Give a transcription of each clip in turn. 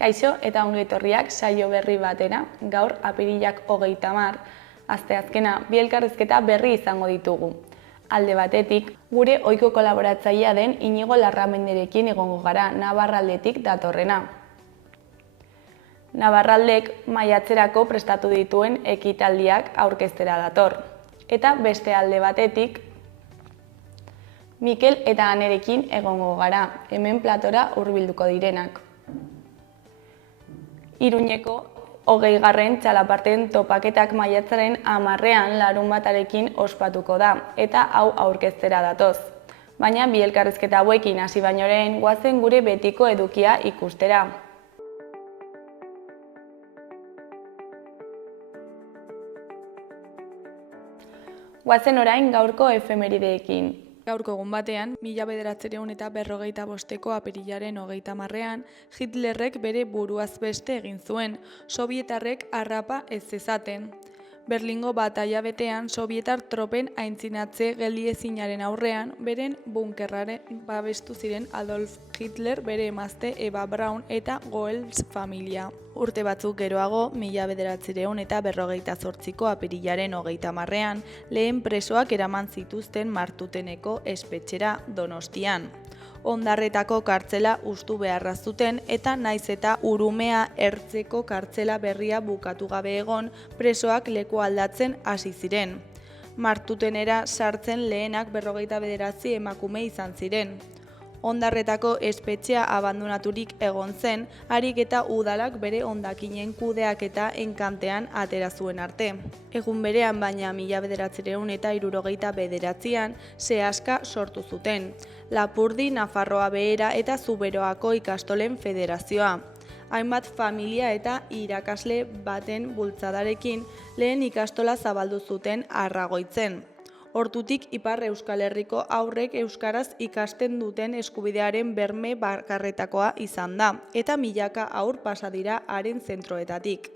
Kaixo eta ongi etorriak saio berri batera, gaur apirilak 30, asteazkena bi elkarrizketa berri izango ditugu. Alde batetik, gure ohiko kolaboratzailea den Inigo Larramenderekin egongo gara Navarraldetik datorrena. Navarraldek maiatzerako prestatu dituen ekitaldiak aurkeztera dator. Eta beste alde batetik, Mikel eta Anerekin egongo gara, hemen platora hurbilduko direnak. Iruñeko 20. txalaparten topaketak maiatzaren 10. larunbatarekin ospatuko da, eta hau aurkeztera datoz. Baina bi elkarrizketa hauekin hasi baino lehen goazen gure betiko edukia ikustera. Goazen orain gaurko efemerideekin. Gaurko egun batean, 1945ko apirilaren 30ean, Hitlerrek bere buruaz beste egin zuen, sobietarrek harrapa ez zezaten. Berlingo bataila betean, sobietar tropen aintzinatze geldiezinaren aurrean, beren bunkerraren babestu ziren Adolf Hitler, bere emazte Eva Braun eta Goebbels familia. Urte batzuk geroago, 1948ko apirilaren 30ean, lehen presoak eraman zituzten Martuteneko espetxera Donostian. Ondarretako kartzela hustu beharra zuten eta naiz eta Urumea ertzeko kartzela berria bukatu gabe egon, presoak leku aldatzen hasi ziren. Martutenera sartzen lehenak 59 emakume izan ziren. Ondarretako espetxea abandonaturik egon zen, harik eta udalak bere hondakinen kudeaketa enkantean atera zuen arte. Egun berean baina 1969an Seaska sortu zuten, Lapurdi, Nafarroa Behera eta Zuberoako ikastolen federazioa. Hainbat familia eta irakasle baten bultzadarekin lehen ikastola zabaldu zuten Arragoitzen. Hortutik Ipar Euskal Herriko haurrek euskaraz ikasten duten eskubidearen berme bakarretakoa izan da, eta milaka haur pasa dira haren zentroetatik.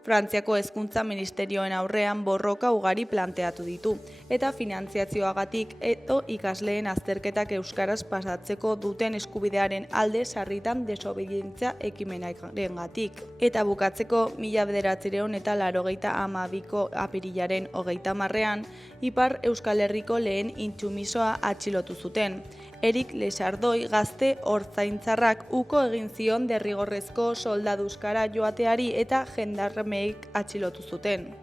Frantziako hezkuntza ministerioen aurrean borroka ugari planteatu ditu, eta finantziazioagatik edo ikasleen azterketak euskaraz pasatzeko duten eskubidearen alde sarritan desobedientzia ekimenarengatik. Eta bukatzeko 1982ko apirilaren 30ean, Ipar Euskal Herriko lehen intsumisoa atxilotu zuten. Erik Lexardoi gazte hortzaintzarrak uko egin zion derrigorrezko soldaduskara joateari eta jendarmeek atxilotu zuten.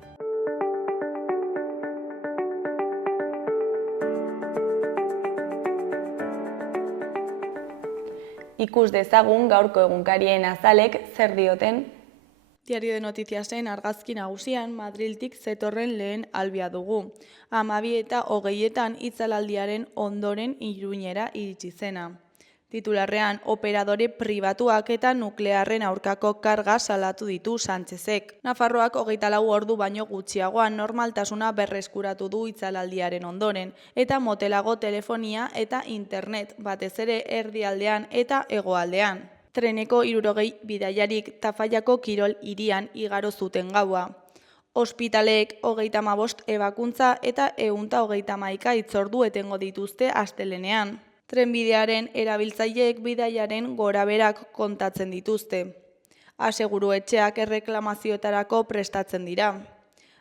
Ikus dezagun gaurko egunkarien azalek zer dioten. Diario de Noticiasen argazki nagusian Madrildik zetorren lehen albia dugu. 12:20 itzalaldiaren ondoren Iruñera iritsi zena. Titularrean, operadore pribatuak eta nuklearren aurkako karga salatu ditu Sánchezek. Nafarroak 24 ordu baino gutxiagoan normaltasuna berreskuratu du itzalaldiaren ondoren, eta motelago telefonia eta internet, batez ere erdialdean eta hegoaldean. Treneko 60 bidaiarik Tafallako kirol hirian igaro zuten gaua. Ospitaleek 35 ebakuntza eta 131 hitzordu etengo dituzte astelehenean. Trenbidearen erabiltzaileek bidaiaren gorabeherak kontatzen dituzte. Aseguruetxeak erreklamazioetarako prestatzen dira.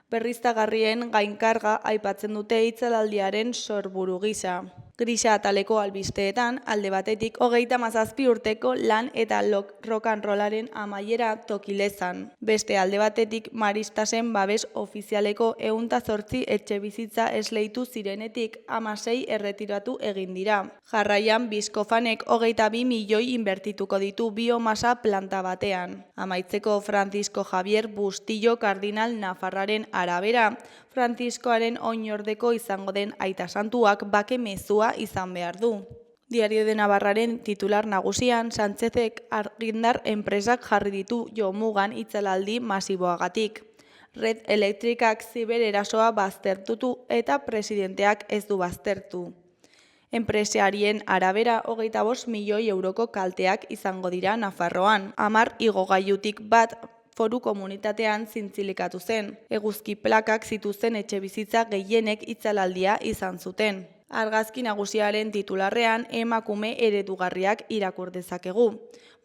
Berriztagarrien gainkarga aipatzen dute itzalaldiaren sorburu gisa. Grisa ataleko albisteetan, alde batetik 37 urteko lan eta rock and rollaren amaiera Tokilezan. Beste alde batetik Maristasen babes ofizialeko 108 etxebizitza esleitu zirenetik 16 erretiratu egin dira. Jarraian Bizkofanek 22 milioi inbertituko ditu biomasa planta batean. Amaitzeko Francisco Javier Bustillo kardinal nafarraren arabera, Franziskoaren oinordeko izango den aita santuak bake mezua izan behar du. Diario de Navarraren titular nagusian, Sánchezek argindar enpresak jarri ditu jomugan itzalaldi masiboagatik. Red Elektrikak zibererasoa baztertutu eta presidenteak ez du baztertu. Enpresarien arabera 25 milioi euroko kalteak izango dira Nafarroan. 10 igogailutik bat foru komunitatean zintzilikatu zen. Eguzki plakak zituzten etxebizitza gehienek itzalaldia izan zuten. Argazki nagusiaren titularrean emakume eredugarriak irakur dezakegu.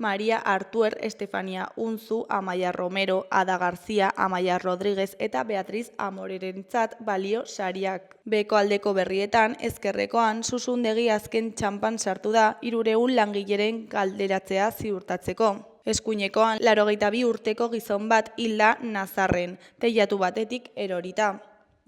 Maria Artuer, Estefania Unzu, Amaia Romero, Ada Garzia, Amaia Rodríguez eta Beatriz Amorerentzat balio sariak. Beko aldeko berrietan, ezkerrekoan, Zuzundegi azken txanpan sartu da 300 langileren galderatzea ziurtatzeko. Eskuinekoan, 82 urteko gizon bat hilda Nazarren, teilatu batetik erorita.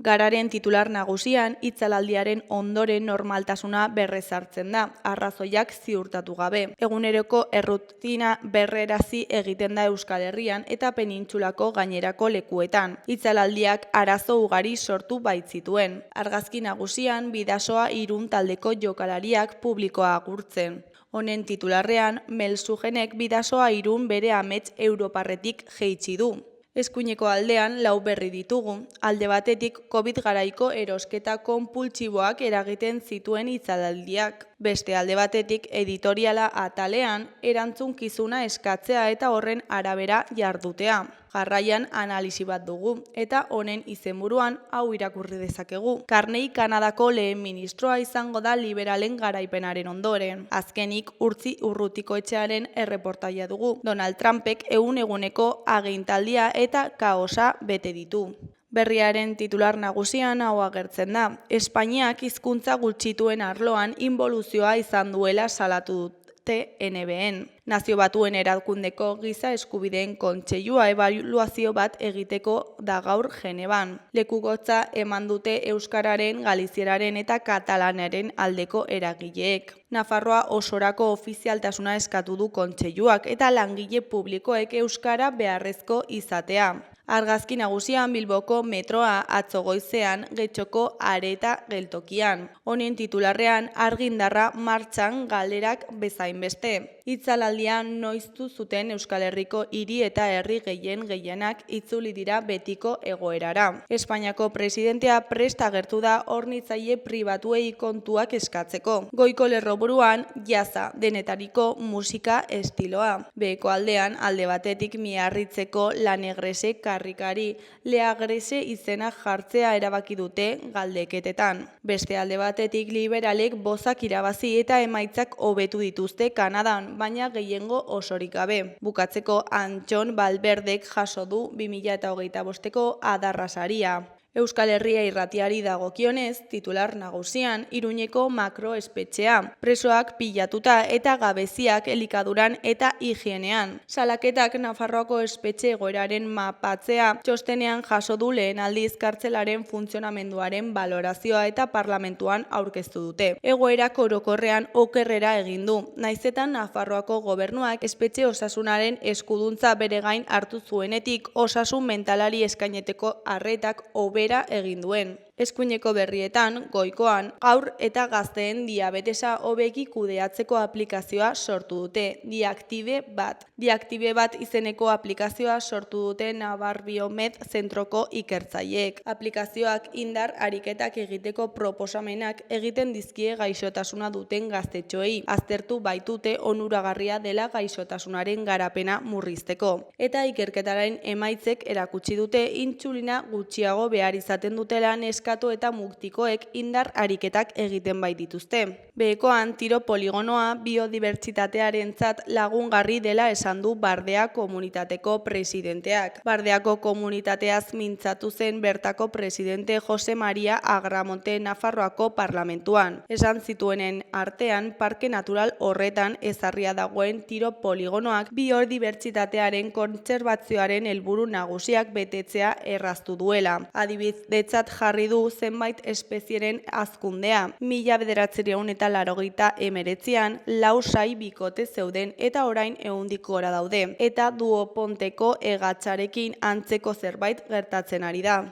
Gararen titular nagusian, itzalaldiaren ondoren normaltasuna berrezartzen da, arrazoiak ziurtatu gabe. Eguneroko errutina berrerazi egiten da Euskal Herrian eta penintsulako gainerako lekuetan. Itzalaldiak arazo ugari sortu baitzituen. Argazki nagusian, Bidasoa Irun taldeko jokalariak publikoa agurtzen. Honen titularrean, Melsugenek Bidasoa Irun bere amets europarretik jeitsi du. Eskuineko aldean lau berri ditugu. Alde batetik, COVID garaiko erosketa konpultsiboak eragiten zituen itzalaldiak. Beste alde batetik, editoriala atalean erantzunkizuna eskatzea eta horren arabera jardutea. Jarraian analisi bat dugu, eta honen izenburuan hau irakurri dezakegu. Carney Kanadako lehen ministroa izango da liberalen garaipenaren ondoren. Azkenik, Urtzi Urrutikoetxearen erreportaia dugu. Donald Trumpek eguneko agintaldia eta kaosa bete ditu. Berriaren titular nagusian hau agertzen da. Espainiak hizkuntza gutxituen arloan inboluzioa izan duela salatu dute NBN. Nazio Batuen Erakundeko Giza Eskubideen Kontseilua ebaluazio bat egiteko da gaur Geneban. Lekukotza eman dute euskararen, galizieraren eta katalanaren aldeko eragileek. Nafarroa osorako ofizialtasuna eskatu du kontseiluak eta langile publikoek euskara beharrezko izatea. Argazki nagusian Bilboko metroa atzo goizean Getxoko areta geltokian. Honen titularrean argindarra martxan galerak bezain beste. Itzalaldian noiztu zuten Euskal Herriko hiri eta herri gehienak itzuli dira betiko egoerara. Espainiako presidentea prest agertu da hornitzaile pribatuei kontuak eskatzeko. Goiko lerroburuan jaza denetariko musika estiloa. Beheko aldean alde batetik Miarritzeko Lanegrese karrikari Leagrese izena jartzea erabaki dute galdeketetan. Beste alde batetik liberalek bozak irabazi eta emaitzak hobetu dituzte Kanadan, baina gehiengo osorik gabe. Bukatzeko Antxon Balberdek jaso du 2025ko Adarra saria. Euskal Herria irratiari dagokionez, titular nagusian, Iruñeko makroespetxea. Presoak pilatuta eta gabeziak elikaduran eta higienean. Salaketak Nafarroako espetxe egoeraren mapatzea txostenean jaso du lehen aldiz kartzelaren funtzionamenduaren balorazioa eta parlamentuan aurkeztu dute. Egoerak orokorrean okerrera egin du. Naizetan Nafarroako gobernuak espetxe osasunaren eskuduntza bere gain hartu zuenetik osasun mentalari eskaineteko arretak hobe egin duen. Eskuineko berrietan, goikoan, haur eta gazteen diabetesa hobeki kudeatzeko aplikazioa sortu dute, Diaktibe bat. Diaktibe bat izeneko aplikazioa sortu dute Navar Biomed zentroko ikertzaileek. Aplikazioak indar ariketak egiteko proposamenak egiten dizkie gaixotasuna duten gaztetxoei, aztertu baitute onuragarria dela gaixotasunaren garapena murrizteko. Eta ikerketaren emaitzek erakutsi dute intsulina gutxiago behar izaten dutela neskatu eta muktikoek indar ariketak egiten baitituzte. Behekoan, tiro poligonoa biodibertsitatearentzat lagungarri dela esan du Bardea komunitateko presidenteak. Bardeako komunitateaz mintzatu zen bertako presidente Jose Maria Agramonte Nafarroako parlamentuan. Esan zituenen artean, parke natural horretan ezarria dagoen tiro poligonoak biodibertsitatearen kontserbazioaren helburu nagusiak betetzea erraztu duela. Adibidetzat jarri du zenbait espezieren hazkundea. 1989an 4 sai bikote zeuden eta orain 100 gora daude. Eta Duoponteko hegatsarekin antzeko zerbait gertatzen ari da.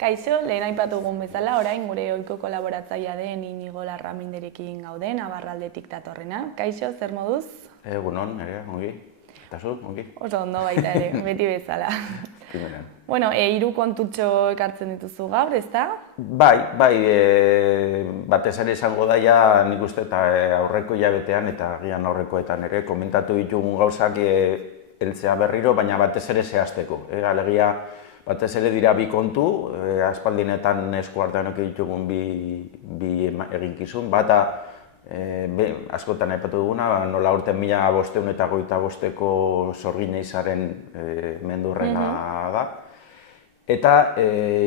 Kaixo, lehen aipatu dugun bezala, orain gure ohiko kolaboratzailea den Inigo Larraminderekin gauden, Navarraldetik datorrena. Kaixo, zer moduz? Egunon, ere, ongi. Eta zu, ongi? Oso ondo baita ere, beti bezala. primeran. Bueno, hiru kontutxo ekartzen dituzu gaur, ezta? Bai, batez ere izango da ja nik uste eta aurreko hilabetean eta agian aurrekoetan ere komentatu ditugun gauzak heltzea berriro, baina batez ere zehazteko. Alegia, batez ere dira bi kontu, aspaldinetan esku artean ditugun bi eginkizun, bata askotan aipatu duguna, nola urten 1525ko sorgina izaren mendurrena da. Eta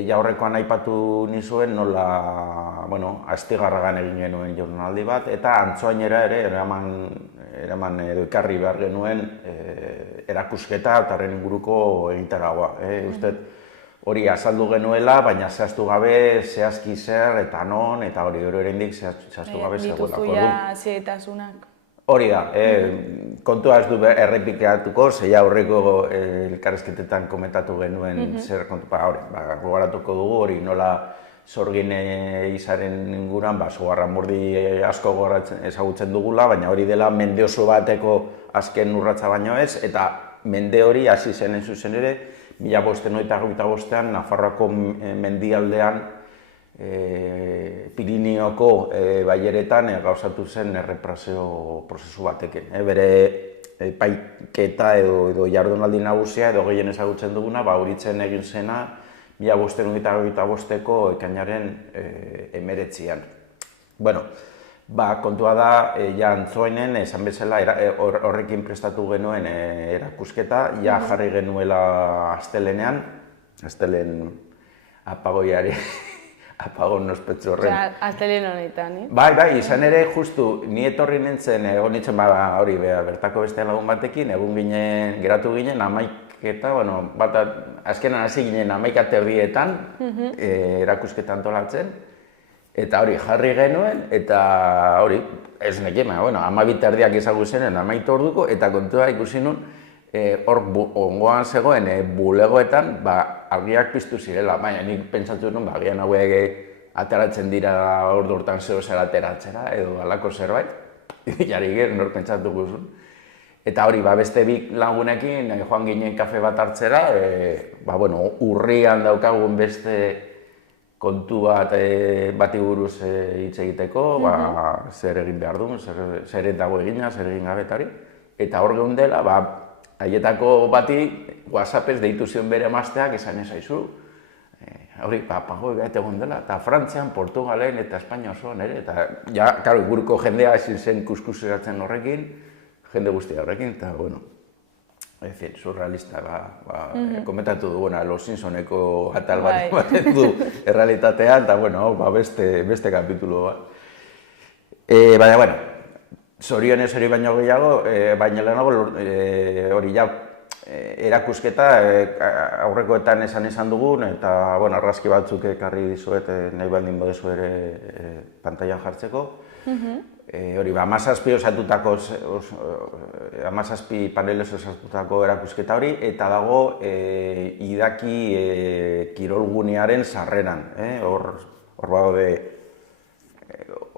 jaurrekoan aipatu nizuen nola, Astigarragan egin genuen jardunaldi bat, eta Antsoainera ere eraman edo ekarri behar genuen erakusketa eta horren inguruko egitaragoa. Uste hori azaldu genuela, baina zehaztu gabe zehazki zer eta non, eta hori oraindik zehaztu gabe zegoelako. Dituzu ja xehetasunak. Hori da, kontua ez du errepikatuko, zeia aurreko elkarrizketetan komentatu genuen zer kontu, gogoratuko dugu hori nola sorgin izaren inguruan, sugarramurdi asko ezagutzen dugula, baina hori dela mende oso bateko azken urratsa baino ez, eta mende hori hasi zen zuzen ere, 1525an Nafarroako mendialdean Pirineoko baileretan gauzatu zen errepresio prozesu batekin. Bere epaiketa edo jardunaldi nagusia edo gehien ezagutzen duguna, Uritzen egin zena 1525ko ekainaren 19an. Kontua da, Antsoainen, esan bezala, horrekin prestatu genuen erakusketa, jarri genuela astelenean, astelen apagoiari, apagon ospetsu horren. Astelen honetan, Bai, izan ere, justu, ni etorri nintzen, egon nintzen hori bertako beste lagun batekin, geratu ginen 11, azkenan hasi ginen 11 erdietan, erakusketa antolatzen, eta hori jarri genuen, eta hori, ez nekien, 12 erdiak izagu zenen 11 orduko, eta kontua ikusi nun, hor ongoan zegoen bulegoetan argiak piztu zirela, baina nik pentsatu nuen, agian hauek ateratzen dira ordu hortan zeo zer ateratzera, edo alako zerbait, jari gero nor pentsatu guzun. Eta hori, beste bi lagunekin joan ginen kafe bat hartzera, urrian daukagun beste kontu bati buruz hitz egiteko, zer egin behar duen, zer dago egina, zer egin gabetari. Eta hor geundela, haietako bati WhatsAppez deitu zion bere emazteak esan ezaizu. Hori, pagoi bat egon dela, eta Frantzian, Portugalen eta Espainia osoan ere. Eta, inguruko jendea ezin zen kuskuseratzen horrekin, jende guztia horrekin, eta, surrealista, komentatu duguna, Los Simpsoneko atal bat du errealitatean, eta, beste kapitulo bat. Baina, zorionez hori baino gehiago, baina lehenago hori erakusketa aurrekoetan izan dugun, eta argazki batzuk ekarri dizuet nahi baldin badezu ere pantailan jartzeko. Hori, 17 panelez osatutako erakusketa hori, eta dago idaki kirolgunearen sarreran. Hor badaude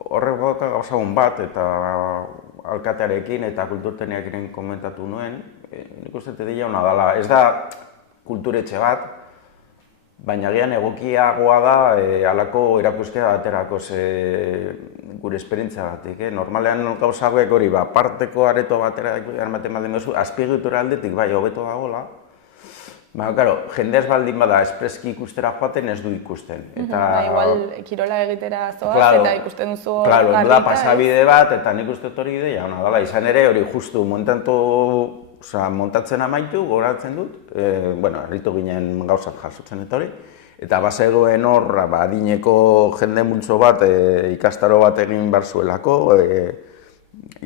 horrek gauzagun bat, eta alkatearekin eta kulturtenearekin komentatu nuen, nik uste dira hona dela. Ez da kulturetxe bat, baina gian egokiagoa da halako erakusketa baterako gure esperientzia batik. Normalean gauzagoek hori, parteko areto batera ematen baldin duzu, azpiegitura aldetik bai hobeto dagoela. Jende ez baldin bada espreski ikustera joaten ez du ikusten. Igual kirola egitera zoaz eta ikusten duzu garrita. Da pasabide bat eta nik uste hori ideia hona dela. Izan ere hori justu montatzen amaitu, goratzen dut. Arritu ginen gauzak jasotzen eta hori. Eta bazegoen hor, adineko jende multzo bat, ikastaro bat egin behar zuelako,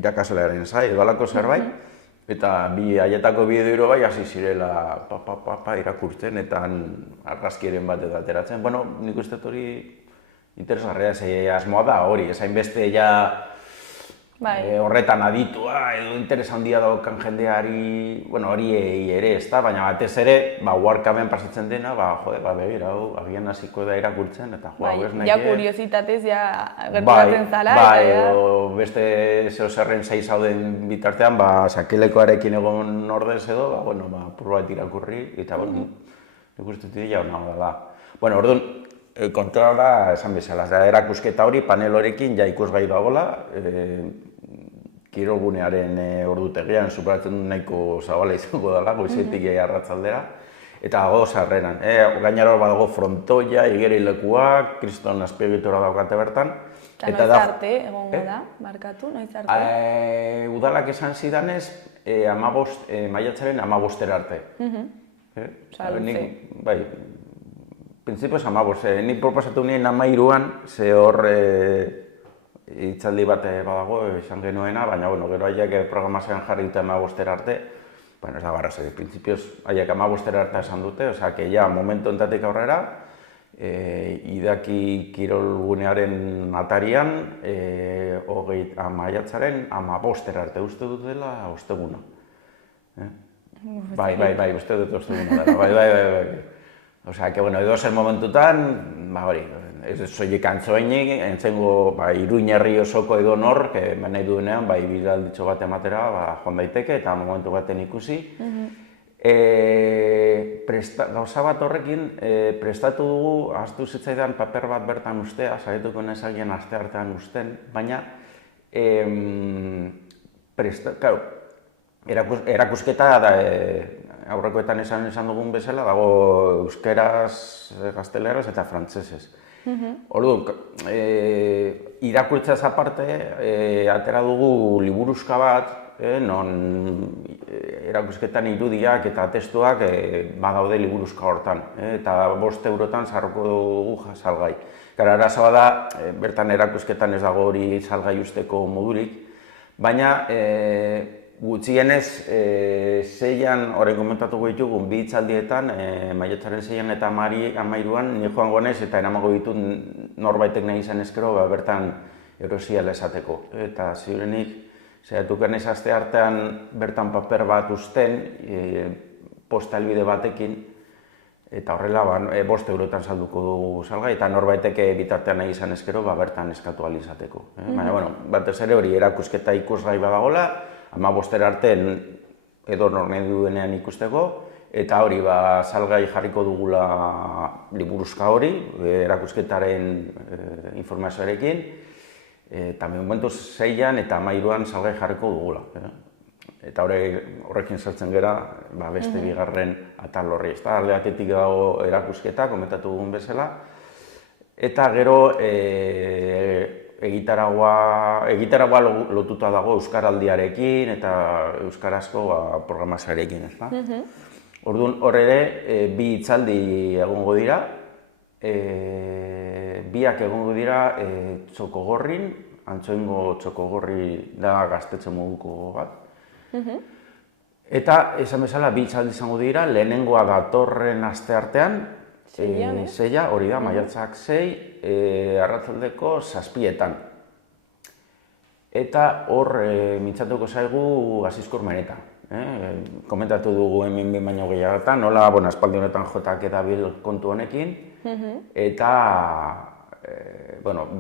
irakaslearen zai, edo alako zerbait. Eta haietako bideo bai hasi zirela irakurtzen eta argazkiren bat edo ateratzen. Nik uste hori interesgarria, asmoa da hori, ezain beste horretan aditua edo interes handia daukan jendeari, hori ere ez da, baina batez ere, Warcaben pasatzen dena, begira, agian hasiko da irakurtzen, eta hau ez nahi... Kuriositatez, gerturatzen zala, edo beste zerren zai zauden bitartean, sakelekoarekin egon ordez edo, apur bat irakurri, eta ikusten dira hona dela. Bueno, orduan, kontua da, esan bezala, erakusketa hori panel horekin ja ikusgai dagoela, kirolgunearen ordutegian, superatzen nahiko zabala izango dela, goizetik arratsaldera, eta dago sarreran. Gainera hor badago frontoia, igerilekuak, kriston azpiegitura daukate bertan. Eta noiz arte egongo da, markatu, noiz arte? Udalak esan zidanez, maiatzaren 15 arte. Luze. Bai, printzipioz 15. Nik proposatu nien 13an, ze hor hitzaldi bat badago izan genuena, baina gero haiek programazioan jarri dute 15 arte, ez da barra zer, printzipioz haiek 15 arte esan dute, osea, que ja momentu entatik aurrera, idaki kirolgunearen atarian, maiatzaren 15 arte uste dut dela osteguna. Bai, uste dut osteguna dela, bai. Osea, que bueno, edozen momentutan, hori, ez soilik antzoinik, entzengo Iruin herri osoko edo nor, nahi duenean, bidalditxo bat ematera, joan daiteke eta momentu baten ikusi. Gauza bat horrekin, prestatu dugu, ahaztu zitzaidan paper bat bertan ustea, saietuko nezagien aste artean usten, baina erakusketa da, aurrekoetan esan dugun bezala, dago euskeraz, gazteleraz eta frantsesez. Orduan, irakurtzaz aparte, atera dugu liburuzka bat, non erakusketan irudiak eta testuak badaude liburuzka hortan, eta 5 eurotan sarroko dugu salgai. Gara, arazoa da, bertan erakusketan ez dago hori salgai usteko modurik, baina gutxienez, 6an, orain komentatuko ditugu, 2 hitzaldietan, maiatzaren 6an eta 13an, ni joango naiz eta eramango ditut norbaitek nahi izan ezkero, bertan erosiala esateko. Eta ziurenik, saiatuko naiz aste artean bertan paper bat usten, posta helbide batekin, eta horrela 5 eurotan salduko dugu salgai, eta norbaitek bitartean nahi izan ezkero, bertan eskatu ahal izateko. Baina, batez ere hori erakusketa ikusgai badagola, 15 arte edo nahi duenean ikusteko, eta hori salgai jarriko dugula liburuzka hori, erakusketaren informazioarekin, eta momentuz 6an eta 13an salgai jarriko dugula. Eta horrekin sartzen gera, beste bigarren atal horri. Alde batetik dago erakusketa, komentatu dugun bezala, eta gero egitaragua lotuta dago euskaraldiarekin eta euskarazko programazioarekin, ezta? Orduan, hor ere, 2 hitzaldi egongo dira, biak egongo dira Txokogorrin, Antsoaingo Txokogorri da gaztetxe moduko bat. Eta, esan bezala, 2 hitzaldi izango dira, lehenengoa datorren asteartean, 6, hori da, maiatzak 6, arratsaldeko 7etan. Eta hor, mintzatuko zaigu Asizkur Meneta. Komentatu dugu hemen baino gehiagotan, nola, aspaldi honetan jotak edabil kontu honekin, eta,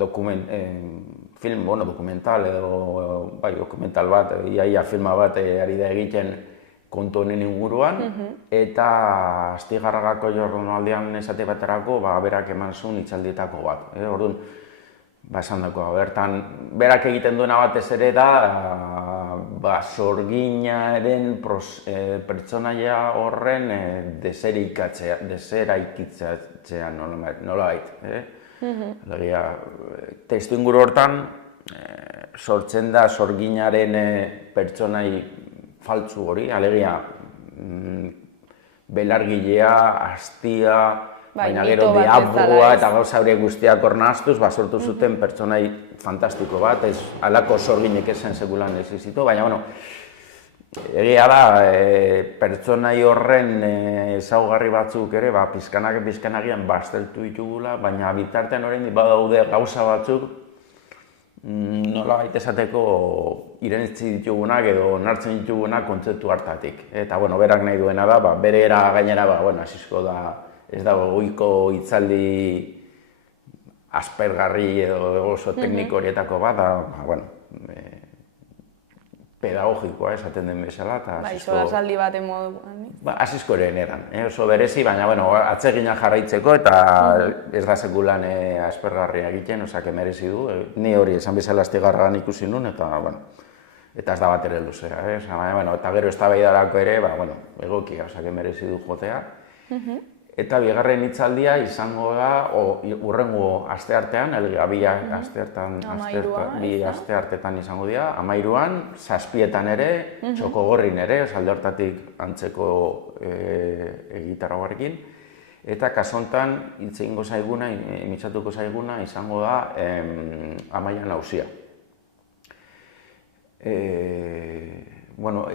dokumental edo, dokumental bat, iaia filma bat ari da egiten kontu honen inguruan, eta Astigarragako jardunaldian esate baterako, berak eman zuen hitzaldietako bat. Orduan, esan dago, bertan, berak egiten duena batez ere da, sorginaren pertsonaia horren deseraikitzatzea nolabait. Alegia, testu inguru hortan, sortzen da sorginaren pertsonai faltsu hori, alegia, belargilea, astia, baina gero diabloa eta gauza horiek guztiak hor nahaztuz, sortu zuten pertsonai fantastiko bat, halako sorginek ezen sekulan existitu, baina, egia da, pertsonai horren ezaugarri batzuk ere, pizkanagian baztertu ditugula, baina bitartean oraindik badaude gauza batzuk, nolabait esateko irentzi ditugunak edo onartzen ditugunak kontzeptu hartatik. Eta, berak nahi duena da, bere era gainera, hasiko da, ez dago ohiko hitzaldi aspergarri edo oso tekniko horietako bat, pedagogikoa esaten den bezala, eta Bai, solasaldi baten moduan. Asiskoren eran, oso berezi, baina atsegina jarraitzeko eta ez da sekulan aspergarria egiten, osake merezi du. Ni hori esan bezala astigarragan ikusi nun, eta ez da bat ere luzea. Eta gero eztabaidarako ere, egokia, osake merezi du jotea. Eta bigarren hitzaldia izango da, hurrengo asteartean, bi asteartetan izango dira, 13an, 7etan ere, Txokogorrin ere, alde hortatik antzeko gitarragoarekin. Eta kasontan hitz egingo zaiguna, mitsatuko zaiguna, izango da Amaia Nauzia.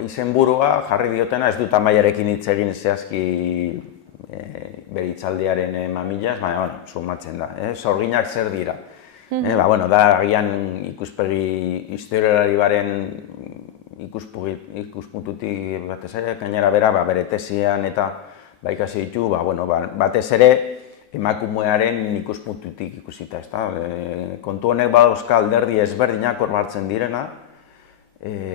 Izenburua jarri diotena, ez dut Amaiarekin hitz egin zehazki bere hitzaldiaren mamilaz, baina sumatzen da. Sorginak zer dira? Da agian ikuspegi historialari baren ikuspuntutik batez ere, gainera bera bere tesian eta ikasi ditu, batez ere emakumearen ikuspuntutik ikusita. Kontu honek badauzka alderdi ezberdinak hor hartzen direna,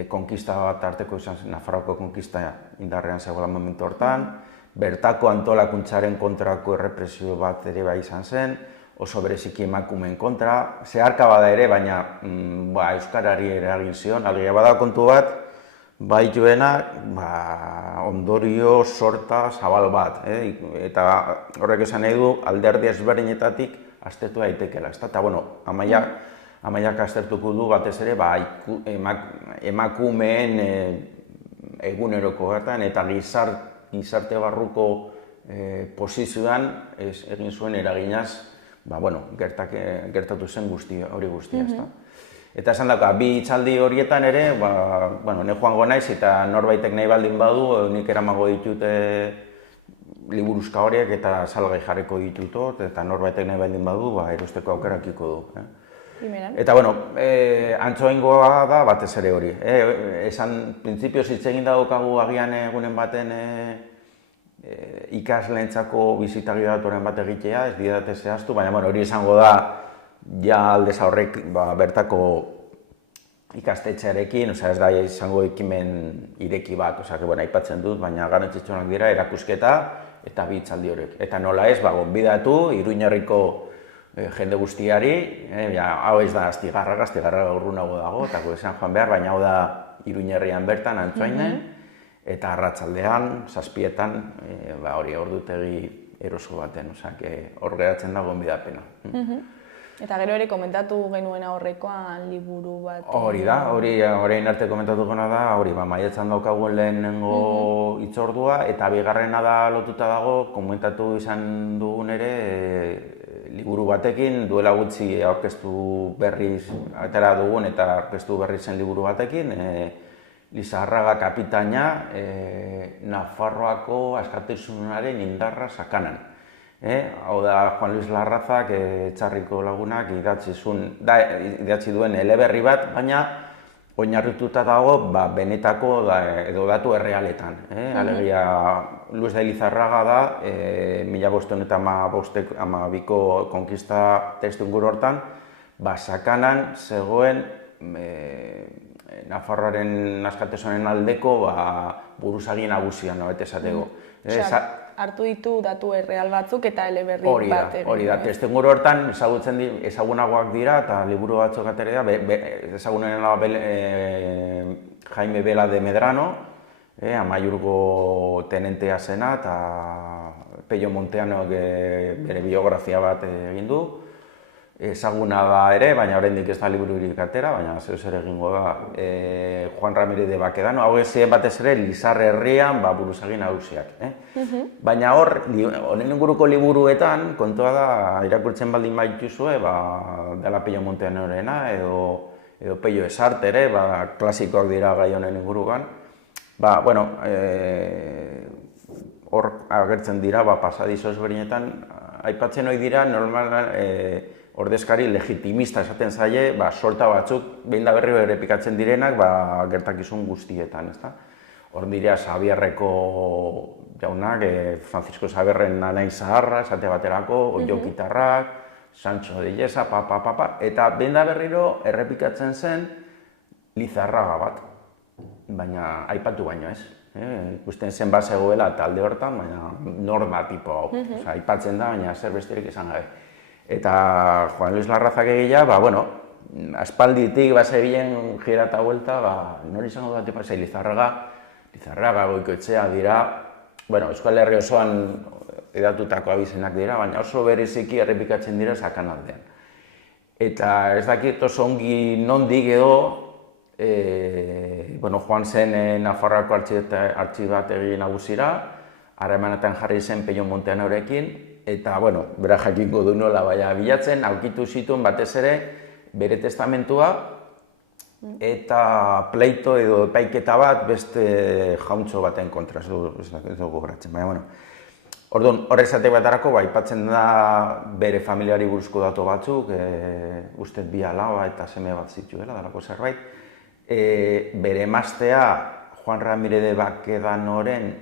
konkista bat arteko izan zen, Nafarroako konkista indarrean zegoela momentu hortan, bertako antolakuntzaren kontrako errepresio bat ere bai izan zen, oso bereziki emakumeen kontra, zeharka bada ere, baina euskarari eragin zion, algia bada kontu bat, bai joena ondorio sorta zabal bat, eta horrek esan nahi du alderdi ezberdinetatik aztertu daitekela, eta Amaiak aztertuko du batez ere emakumeen eguneroko gertan eta gizarte barruko posizioan egin zuen eraginaz, gertatu zen hori guztia. Eta esan dauka, bi hitzaldi horietan ere, ne joango naiz eta norbaitek nahi baldin badu, nik eramango ditut liburuzka horiek eta salgai jarriko ditutot, eta norbaitek nahi baldin badu, erosteko aukerakiko du. Eta, antzoingoa da batez ere hori. Esan, printzipioz hitz egin daukagu agian egunen baten ikasleentzako bizitagi datoren bat egitea, ez didate zehaztu, baina hori izango da, ja aldez aurrek bertako ikastetxearekin, ez da izango ekimen ireki bat, aipatzen dut, baina garrantzitsuenak dira erakusketa eta bi hitzaldi horiek. Eta nola ez, gonbidatu, Iruñerriko jende guztiari, hau ez da Astigarraga urrunago dago, eta esan joan behar, baina hau da Iruñerrian bertan, Antsoainen, eta arratsaldean, 7etan, hori ordutegi eroso baten, hor geratzen da gonbidapena. Eta gero ere komentatu genuen aurrekoan liburu bat. Hori da, orain arte komentatuko da, maiatzan daukagun lehenengo hitzordua, eta bigarrena da lotuta dago, komentatu izan dugun ere, liburu batekin, duela gutxi aurkeztu berriz atera dugun eta aurkeztu berriz zen liburu batekin, Lizarraga kapitaina, Nafarroako askatasunaren indarra sakanan. Hau da, Juan Luis Larrazak, Txarriko lagunak, idatzi duen eleberri bat, baina oinarrituta dago benetako edo datu errealetan. Alegia, Luis de Lizarraga da, 1512ko konkista testu inguru hortan, sakanan zegoen Nafarroaren askatasunen aldeko buruzagi nagusia, nabete esateko. Hartu ditu datu erreal batzuk eta eleberri bat egin. Hori da, testu inguru hortan ezagunagoak dira eta liburu batzuk atera da, ezagunen Jaime Vela de Medrano, Amaiurgo tenentea zena eta Pello Monteanok bere biografia bat egin du. Ezaguna da ere, baina oraindik ez da libururik atera, baina zer egingo da Juan Ramírez de Baquedano, hau ezien batez ere Lizarra herrian buruzagi nagusiak. Baina honen inguruko liburuetan, kontua da, irakurtzen baldin baituzue, dela Pello Monteanorena edo Pello Esart ere, klasikoak dira gai honen inguruan. Hor agertzen dira, pasadizo ezberdinetan, aipatzen ohi dira, normalan, ordezkari legitimista esaten zaie, sorta batzuk, behin da berri errepikatzen direnak, gertakizun guztietan, ezta? Hor dira Xabierreko jaunak, Francisco Xabierren anai zaharra, esate baterako, Oio Gitarrak, Sancho de Illesa, eta behin da berriro errepikatzen zen Lizarraga bat. baina aipatu baino ez. Ikusten zen bat zegoela talde hortan, baina nor da tipo hau. Osea, aipatzen da, baina zer besterik esan gabe. Eta Juan Luis Larrazak egia, aspalditik zebilen gira eta vuelta, nori izango da tipa, Lizarraga, Goikoetxea dira, Euskal Herri osoan edatutako abizenak dira, baina oso bereziki errepikatzen dira Sakanaldean. Eta ez dakit oso ongi nondik edo, joan zen Nafarroako artxibategi nagusira, harremanetan jarri zen Peio Monteanorekin, eta, bera jakingo du nola, baina bilatzen, aukitu zituen batez ere, bere testamentua, eta pleito edo epaiketa bat beste jauntxo baten kontra, ez dugu goratzen, baina, orduan, horrezate batarako, aipatzen da bere familiari buruzko datu batzuk, uste bi alaba eta seme bat zituela, dalako zerbait, bere emaztea, Juan Ramírez de Bakedanoren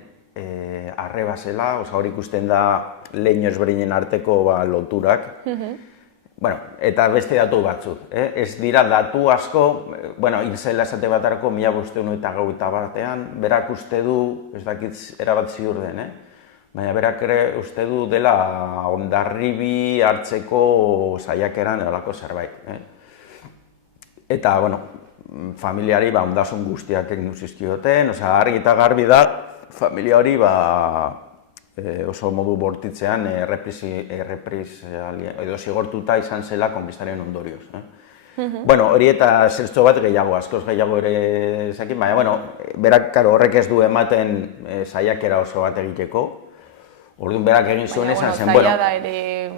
arreba zela, hor ikusten da leño ezberdinen arteko loturak, eta beste datu batzuk. Ez dira datu asko, hil zela esate batarako 1591 berak uste du, ez dakit erabat ziur den, baina berak ere uste du dela Hondarribi hartzeko saiakeran edalako zerbait. Eta, familiari ondasun guztiak egin zizkioten, argi eta garbi da, familia hori oso modu bortitzean edo zigortuta izan zela konkistaren ondorioz. Hori eta zertxo bat gehiago, askoz gehiago ere ezakin, baina, berak horrek ez du ematen saiakera oso bat egiteko. Orduan berak egin zuen esan zen, zaila da ere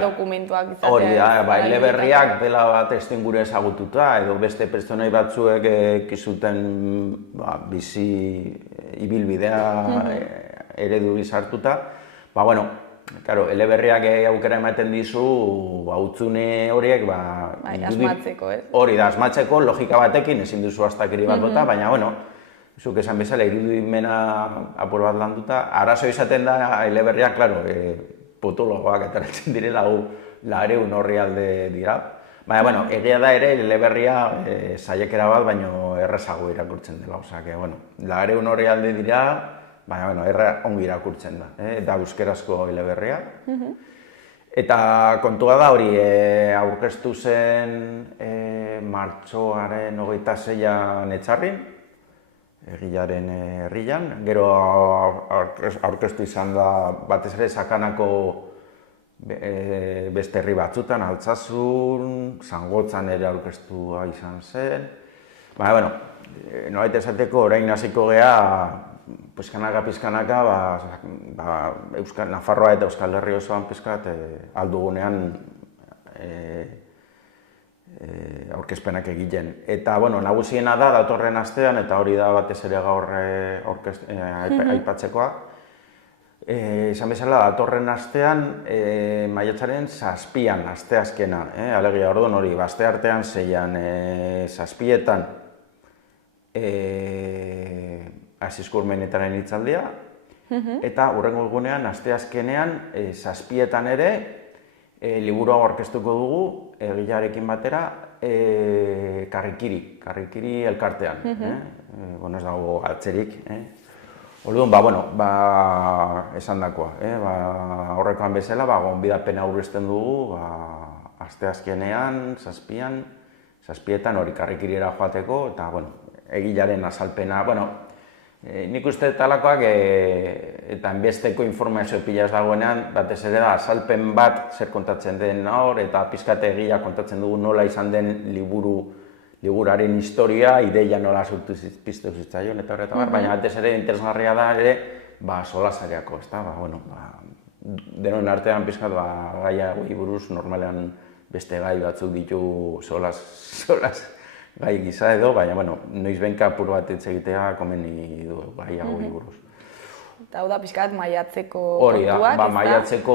dokumentuak izatea. Hori da, eleberriak dela bat ez den gure ezagututa, edo beste pertsonai batzuek ekizuten bizi ibilbidea eredu bizartuta. Eleberriak aukera ematen dizu, hutsune horiek, asmatzeko, ez? Hori da, asmatzeko, logika batekin, ezin duzu astakiri bat bota, baina, zuk esan bezala, irudimena apur bat landuta. Arazo izaten da, eleberriak, potologoak ateratzen direla, lareun horri alde dira. Baina, egia da ere, eleberria saiakera bat, baino errezago irakurtzen dela. Lareun horri alde dira, baina, ongi irakurtzen da, eta euskerazko eleberria. Eta kontua da hori, aurkeztu zen martxoaren 26an Etxarrin, egilaren herrian, gero aurkeztu izan da batez ere Sakanako beste herri batzutan, Altsasun, Zangotzan ere aurkeztua izan zen. Baina, nolait esateko orain hasiko gea, pizkanaka, Nafarroa eta Euskal Herri osoan pizkat aldugunean aurkezpenak egiten. Eta, nagusiena da, datorren astean, eta hori da batez ere gaur aipatzekoa. Esan bezala, datorren astean, maiatzaren 7an, asteazkena. Alegia, orduan hori, asteartean 6an, 7etan Asizkurmenetaren hitzaldia, eta hurrengo egunean, asteazkenean, 7etan ere, liburua aurkeztuko dugu, egilearekin batera, Karrikiri elkartean. Ez dago atzerik. Orduan, esan dakoa. Horrekoan bezala, gonbidapena aurrezten dugu, asteazkenean, 7etan hori Karrikiriera joateko, eta egilearen azalpena. Nik uste talakoak eta enbesteko informazio pila ez dagoenean, batez ere da azalpen bat zer kontatzen den hor, eta pizkate egia kontatzen dugu nola izan den liburaren historia, ideia nola sortu piztu zitzaion, eta horreta baina batez ere interesgarria da ere, solasareako, ez da, denon artean pizkat gaia buruz normalean beste gai batzuk ditu solas gai gisa edo, baina, noiz benka apur bat egitea komeni du gai hauei buruz. Eta hau da pixkat maiatzeko kontuak, ez da? Hori da, maiatzeko,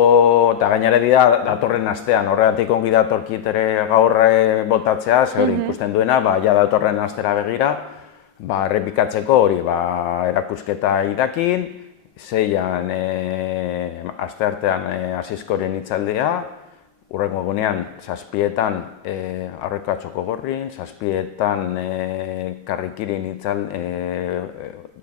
eta gainera dira datorren astean, horregatik ongi datorkit ere gaur botatzea, ze hori ikusten duena, ja datorren astera begira, errepikatzeko hori, erakusketa idakin, 6an asteartean Asizkoren hitzaldea, urrengo egunean, 7etan aurrekoa Txokogorrin, 7etan Karrikirin itzal,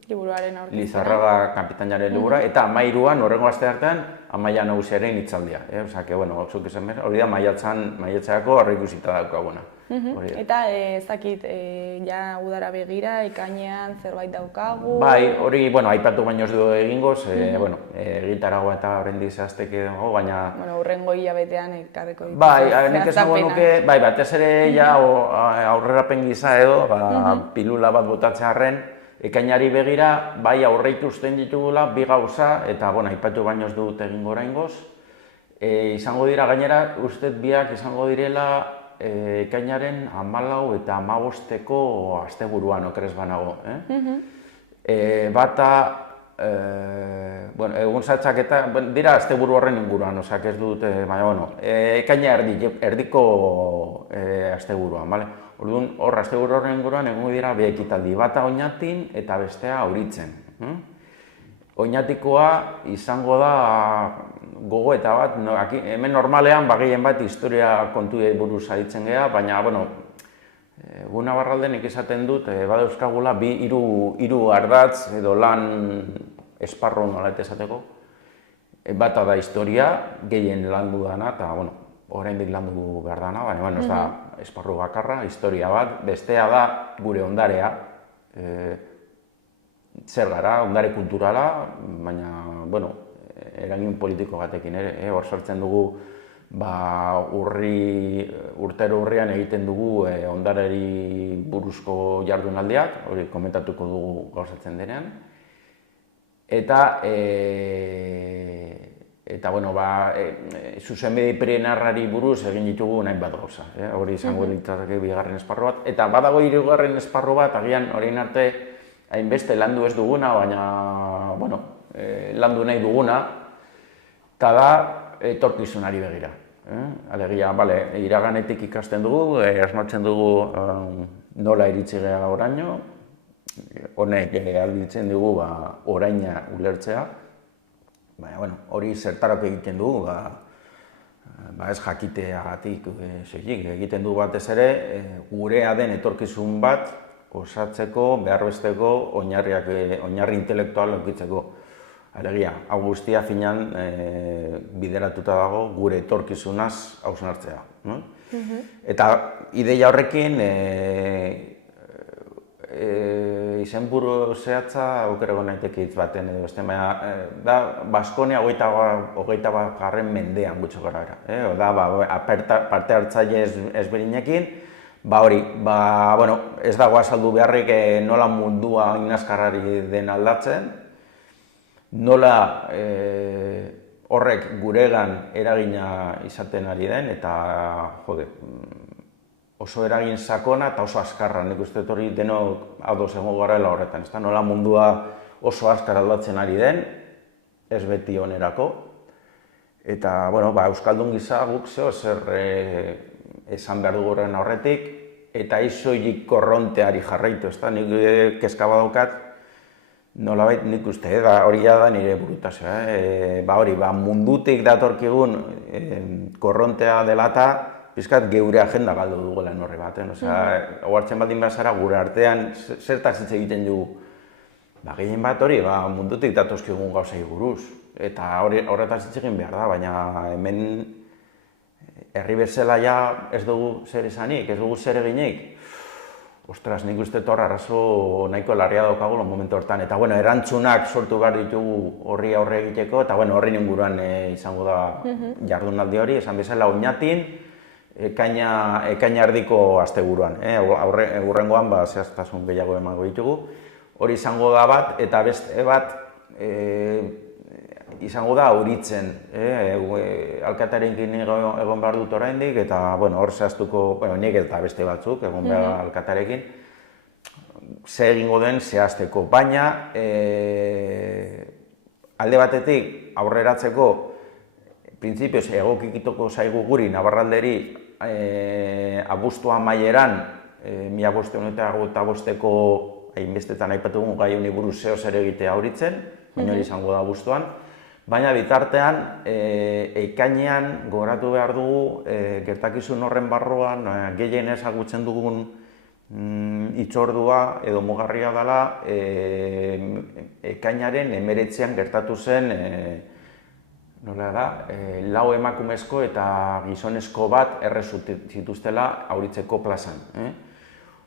Liburuaren aurkezpena. Lizarraga kapitainaren libura, eta 13an, horrengo aste artean, Amaia Nagusiaren itzaldia. Osea, bueno, zuk esan behar, hori da maiatzerako aurreikusita daukaguna. Eta ezakit, ja udara begira, ekainean zerbait daukagu? Bai, hori, bueno, aipatu baino ez du egingoz, bueno, egitaragoa eta horrendi zehazteke dago, baina... Bueno, urrengo hilabetean ekarreko ditu. Bai, nik esango nuke, bai, batez ere ja aurrerapen gisa edo, pilula bat botatzearren, ekainari begira, bai aurreikusten ditugula, bi gauza, eta, bueno, aipatu baino ez dut egingo oraingoz. Izango dira, gainera, uste biak izango direla ekainaren 14 eta 15ko asteburuan, okerez banago. Bata, bueno, egun zatzaketa, dira asteburu horren inguruan, osak ez dut, baina, bueno, ekaina erdiko asteburuan, bale? Orduan, hor asteburu horren inguruan egongo dira bi ekitaldi, bata Oñatin eta bestea Auritzen. Oñatikoa izango da gogoeta bat, hemen normalean gehien bat historia kontuei buruz aditzen geha, baina, bueno, gu Navarralden izaten dut, badauzkagula bi hiru ardatz edo lan esparru nola esateko. Bata da historia, gehien landu dana, eta, bueno, oraindik landu behar dana, baina, bueno, ez da esparru bakarra, historia bat, bestea da gure ondarea, zer gara, ondare kulturala, baina, bueno, eragin politiko batekin ere, hor sartzen dugu, urtero urrian egiten dugu ondareri buruzko jardunaldiak, hori komentatuko dugu gauzatzen denean. Eta, bueno, zuzenbide prenarrari buruz egin ditugu nahi bat gauza. Hori izango litzateke bigarren esparru bat. Eta badago hirugarren esparru bat, agian orain arte hainbeste landu ez duguna, baina, bueno, landu nahi duguna, eta da etorkizunari begira. Alegia, iraganetik ikasten dugu, asmatzen dugu nola iritsi geha oraino, honek alditzen dugu oraina ulertzea, baina, bueno, hori zertarako egiten dugu, ez jakiteagatik soilik, egiten du batez ere, gurea den etorkizun bat osatzeko, behar besteko, oinarri intelektual edukitzeko. Alegia, hau guztia finan bideratuta dago gure etorkizunaz hausnartzea. Eta ideia horrekin, izenburu zehatza aukera naiteke hitz baten edo beste, baina da Baskonia 21. mendean gutxo gara era. Da, parte hartzaile ezberdinekin, hori, bueno, ez dago azaldu beharrik nola mundua inazkarrari den aldatzen, nola horrek guregan eragina izaten ari den, eta, jode, oso eragin sakona eta oso azkarra, nik uste hori denok ados egongo garela horretan, ezta nola mundua oso azkar aldatzen ari den, ez beti onerako. Eta, bueno, Euskaldun gisa guk zer esan behar dugu horren horretik, eta izoilik korronteari jarraitu, ezta nik kezka badaukat, nolabait nik uste, hori da nire burutazioa. Hori, mundutik datorkigun korrontea dela eta pizkat geure agenda galdu dugula horre baten. Oartzen baldin bazara gure artean zertaz hitz egiten dugu. Gehien bat hori, mundutik datozkigun gauzai buruz. Eta horretaz hitz egin behar da, baina hemen herri bezala ja ez dugu zer esanik, ez dugu zer eginik. Ostras, nik uste hor arazo nahiko larria daukagula momentu hortan. Eta, bueno, erantzunak sortu behar ditugu horri aurre egiteko, eta, bueno, horren inguruan izango da jardunaldi hori, esan bezala Oñatin, ekaina erdiko asteburuan. Hurrengoan, zehaztasun gehiago emango ditugu. Hori izango da bat, eta beste bat izango da Auritzen. Alkatarekin egon behar dut oraindik, eta hor zehaztuko, nik eta beste batzuk egon behar alkatarekin, ze egingo den zehazteko. Baina, alde batetik aurreratzeko, printzipioz egokikituko zaigu guri Navarralderi abuztuan maieran, 1555ko hainbestetan aipatugun gai honi buruz zeo zer egitea Auritzen, baina hori izango da abuztuan, Baina bitartean, ekainean gogoratu behar dugu, gertakizun horren barruan, gehien ezagutzen dugun hitzordua edo mugarria dela, ekainaren 19an gertatu zen, nola da, lau emakumezko eta gizonezko bat erre zituztela Auritzeko plazan.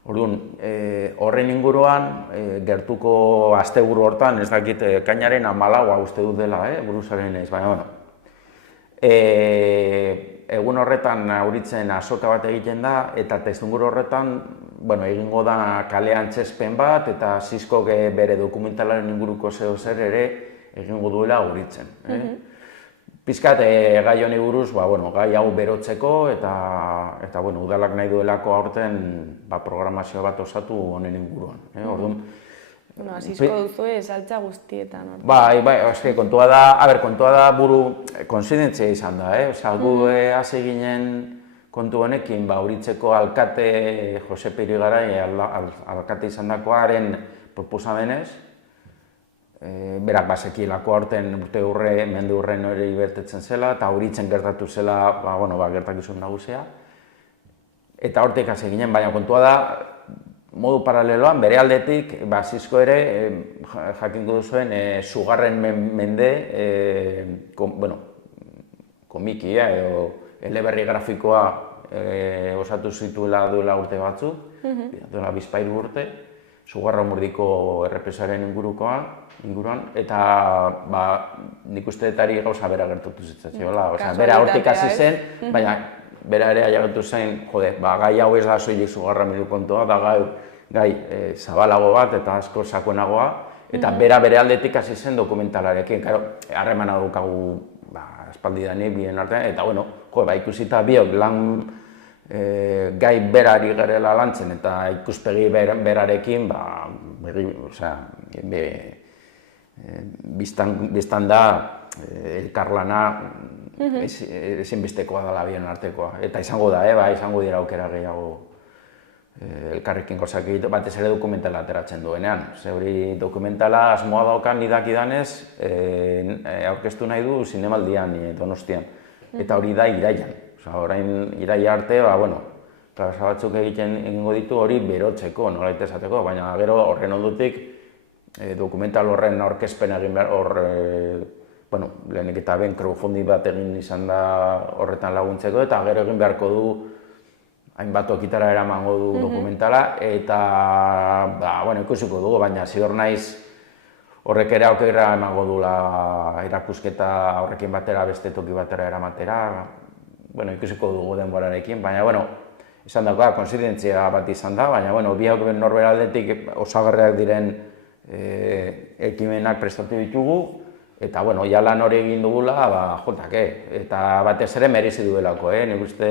Orduan, horren inguruan, gertuko asteburu hortan, ez dakit, ekainaren 14 uste dut dela, buruzaren ez, baina, bueno. Egun horretan Auritzen azoka bat egiten da, eta testuinguru horretan, bueno, egingo da kalean txespen bat, eta Siskok bere dokumentalaren inguruko zeo zer ere egingo duela Auritzen. Pizkat, gai honi buruz, gai hau berotzeko eta udalak nahi duelako aurten programazio bat osatu honen inguruan. Orduan, Sisko duzu saltza guztietan. Bai, kontua da buru konsidentzia izan da. Gu hasi ginen kontu honekin, Auritzeko alkate Jose Irigaray alkate izan dakoaren proposamenez, berak bazekielako aurten mende urren hori bertetzen zela, eta Auritzen gertatu zela gertakizun nagusia. Eta hortik hasi ginen, baina kontua da, modu paraleloan, bere aldetik, Sisko ere, jakingo duzuen, sugarren mende, komikia edo eleberri grafikoa osatu zituela duela urte batzuk, duela bizpahiru urte, Sugarra Murdiko errepresaren inguruan, eta nik uste detari gauza bera gertatu zitzatziola. Bera hortik hasi zen, baina bera ere ailegatu zen, gai hau ez da soilik Sugarra Murdi kontua, da gai zabalago bat eta asko sakonagoa, eta bera bere aldetik hasi zen dokumentalarekin. Harremana daukagu aspaldidanik bien artean, eta ikusita biok lan gai berari garela lantzen eta ikuspegi berarekin biztan da elkarlana ezinbestekoa dela bien artekoa. Eta izango da, izango dira aukera gehiago elkarrekin gauzak egite, batez ere dokumentala ateratzen duenean. Hori dokumentala asmoa daukan nidakidanez aurkeztu nahi du zinemaldian Donostian, eta hori da iraian. Orain iraia arte, plaza batzuk egingo ditu hori berotzeko, nolait esateko, baina gero horren ondotik dokumental horren aurkezpen egin behar, lehenik eta ben crowdfunding bat egin izan da horretan laguntzeko, eta gero egin beharko du hainbat tokitara eramango du dokumentala, eta ikusiko dugu, baina ziur naiz horrek ere aukera emango dula erakusketa horrekin batera beste toki batera eramatera, ikusiko dugu denborarekin, baina, izan dagoa, konsidentzia bat izan da, baina, biak norbera aldetik osagarriak diren ekimenak prestatu ditugu, eta, ja lan hori egin dugula, eta batez ere merezi duelako, nik uste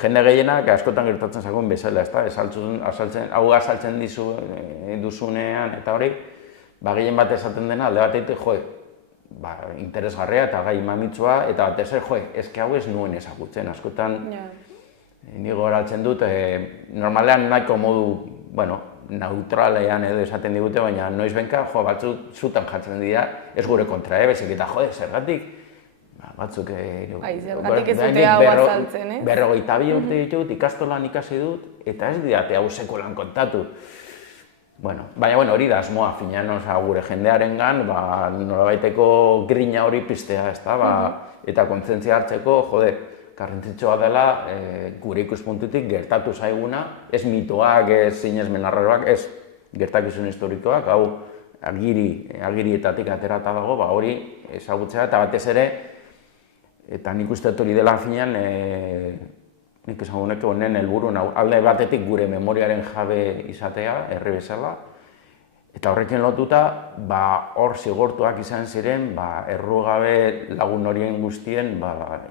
jende gehienak askotan gertatzen zagoen bezala, hau azaltzen duzunean, eta hori, gehien bat esaten dena, alde batetik, interesgarria eta gai mamitsua, eta batez ere, eske hau ez nuen ezagutzen, askotan nigo horaltzen dut, normalean nahiko modu, neutralean edo esaten digute, baina noiz benka, batzuk zutan jartzen dira, ez gure kontra, bezik eta, zergatik, batzuk, zergatik ez dute hau azaltzen, 52 urte ditut, ikastolan ikasi dut, eta ez didate hau sekulan kontatu. Baina hori da asmoa finean, gure jendearengan, nolabaiteko grina hori piztea, eta kontzientzia hartzeko, garrantzitsua dela gure ikuspuntutik gertatu zaiguna, ez mitoak, ez sinesmen arraroak, ez gertakizun historikoak, hau agirietatik aterata dago, hori ezagutzea, eta batez ere, eta nik uste hori dela finean, nik esan honeko honen helburu alde batetik gure memoriaren jabe izatea, herri bezala, eta horrekin lotuta, hor zigortuak izan ziren, errugabe lagun horien guztien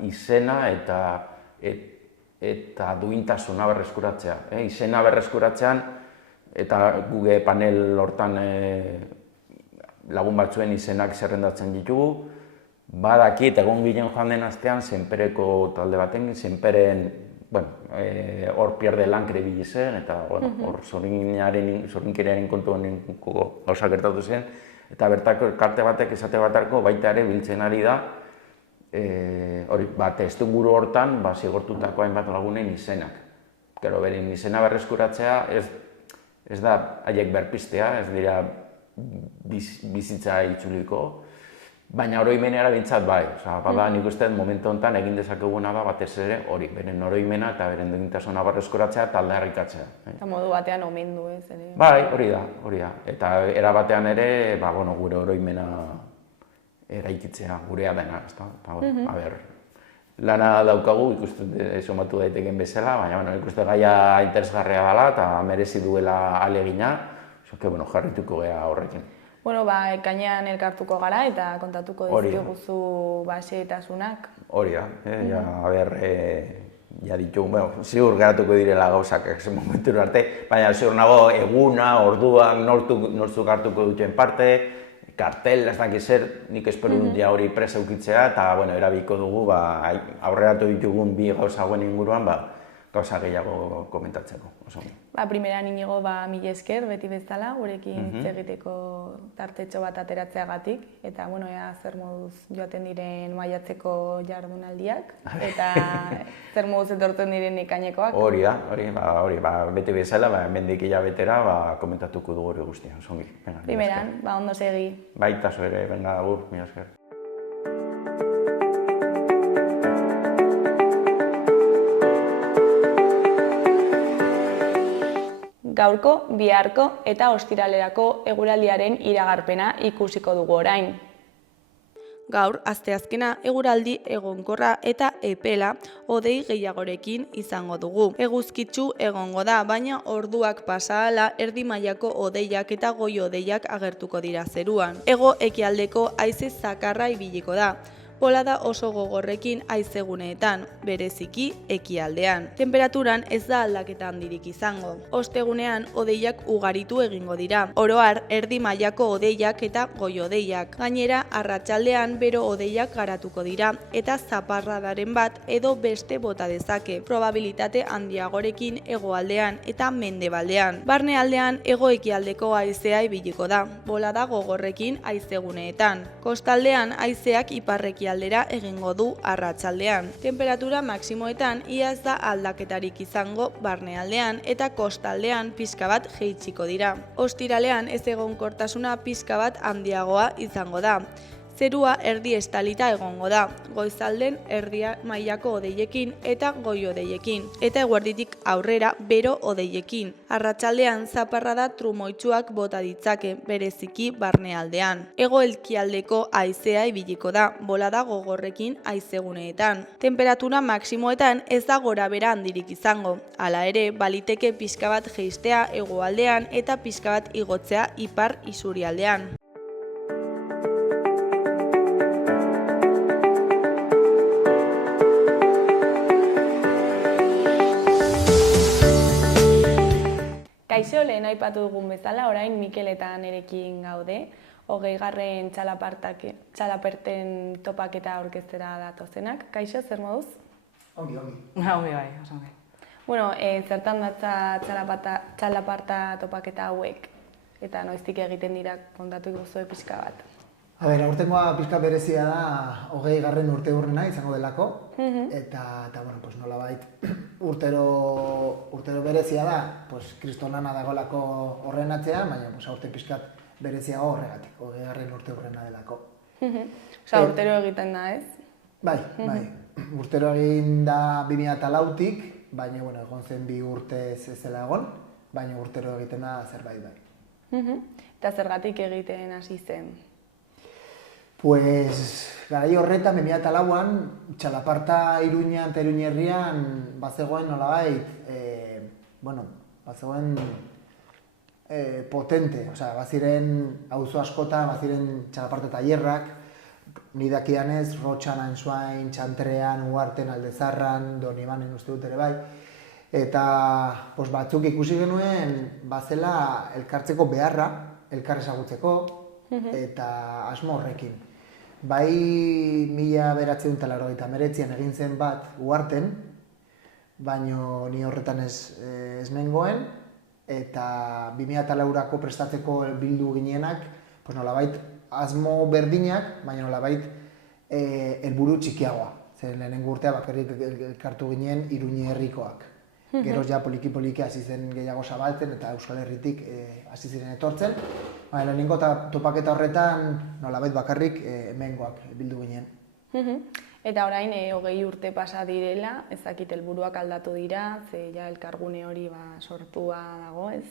izena eta duintasuna berreskuratzea. Izena berreskuratzean, eta guge panel hortan lagun batzuen izenak zerrendatzen ditugu, badakit egon ginen joan den astean, Senpereko talde baten, Senperen hor Pierre Lancre ibili zen, eta hor zorinkirearen kontu honenko gauza gertatu zen, Eta bertako elkarte batek esate batarko baita ere biltzen ari da, hori, testuinguru hortan zigortutako hainbat lagunen izenak. Gero, beren izena berreskuratzea ez da haiek berpistea, ez dira bizitza itzuliko, baina oroimenera bintzat bai. Bada nik uste momentu honetan egin dezakeguna da batez ere hori, beren oroimena eta beren duintasuna berreskuratzea eta aldarrikatzea. Eta modu batean omendu ez ere. Bai, hori da. Eta era batean ere, gure oroimena eraikitzea, gurea dena, ezta? Lana daukagu, ikusten somatu daiteken bezala, baina ikusten gaia interesgarria dela eta merezi duela alegina, jarrituko gea horrekin. Ekainean elkartuko gara eta kontatuko dizkiguzu xehetasunak. Hori da, ditugu, ziur geratuko direla gauzak momentu arte, baina ziur nago eguna, orduan, nortzuk hartuko duten parte, kartel, ez dakit zer, nik espero dut hori presa ukitzea eta erabiko dugu aurreratu ditugun bi gauza hauen inguruan gauza gehiago komentatzeko. Primeran Inigo, mila esker, beti bezala, gurekin egiteko tartetxo bat ateratzeagatik, eta ea zer moduz joaten diren maiatzeko jardunaldiak, eta zer moduz etortzen diren ekainekoak. Hori da, beti bezala, mendik hilabetera komentatuko dugu hori guztia. Primeran, ondo segi. Baita zu ere, venga, agur, mila esker. Gaurko, biharko eta ostiralerako eguraldiaren iragarpena ikusiko dugu orain. Gaur, asteazkena eguraldi egonkorra eta epela hodei gehiagorekin izango dugu. Eguzkitsu egongo da, baina orduak pasa ahala erdi mailako hodeiak eta goi hodeiak agertuko dira zeruan. Hego ekialdeko haize zakarra ibiliko da. Bolada oso gogorrekin haizeguneetan, bereziki ekialdean. Temperaturan ez da aldaketa handirik izango. Ostegunean hodeiak ugaritu egingo dira. Oro har, erdi mailako hodeiak eta goi hodeiak. Gainera, arratsaldean bero hodeiak garatuko dira eta zaparradaren bat edo beste bota dezake. Probabilitate handiagorekin hegoaldean eta mendebaldean. Barnealdean hego ekialdeko haizea ibiliko da. Bolada gogorrekin haizeguneetan. Kostaldean haizeak iparrekialdera egingo du arratsaldean. Temperatura maximoetan ia ez da aldaketarik izango barnealdean eta kostaldean pixka bat jaitsiko dira. Ostiralean ez egonkortasuna pixka bat handiagoa izango da. Zerua erdi estalita egongo da, goizalden erdia mailako hodeiekin eta goi hodeiekin, eta eguerditik aurrera bero hodeiekin. Arratsaldean zaparrada trumoitsuak bota ditzake, bereziki barnealdean. Hego ekialdeko haizea ibiliko da, bolada gogorrekin haizeguneetan. Temperatura maximoetan ez da gorabehera handirik izango. Hala ere, baliteke pixka bat jaistea hegoaldean eta pixka bat igotzea ipar isurialdean. Kaixo, lehen aipatu dugun bezala, orain Mikel eta Nerekin gaude, 20. txalaparten topaketa aurkeztera datozenak. Kaixo, zer moduz? Ongi. Ongi bai, oso ongi. Zertan datza txalaparta topaketa hauek, eta noiztik egiten dira kontatu iguzu pixka bat. Aurtengoa pixka berezia da 20. urteurrena izango delako, eta nolabait urtero berezia da, kristonana dagoelako horren atzean, baina aurten pixkat bereziago horregatik, 20. urteurrena delako. Urtero egiten da, ez? Bai. Urtero egin da 2004tik, baina egon zen 2 urte ez zela egon, baina urtero egiten da zerbait bai. Eta zergatik egiten hasi zen? Garai horretan, 2004an, txalaparta Iruñan eta Iruñerrian bazegoen nolabait, bazegoen potente, baziren auzo askotan, baziren txalaparta tailerrak, nidakidanez, Rotxan, Ansoain, Txantrean, Uharten, Aldezarran, Donibanen uste dut ere bai, eta batzuk ikusi genuen bazela elkartzeko beharra, elkar ezagutzeko, eta asmo horrekin. Bai 1989an egin zen bat Uharten, baino ni horretan ez nengoen, eta 2004ako prestatzeko bildu ginenak pues nolabait asmo berdinak, baina nolabait helburu txikiagoa. Zer lehenengo urtea bakarrik elkartu ginen Iruñe herrikoak. Geroz ja poliki-poliki hasi zen gehiago zabaltzen eta Euskal Herritik hasi ziren etortzen. Baina lehenengo topaketa horretan nolabait bakarrik hemengoak bildu ginen. Eta orain 20 urte pasa direla, ez dakit helburuak aldatu dira, ze ja elkargune hori sortua dago, ez?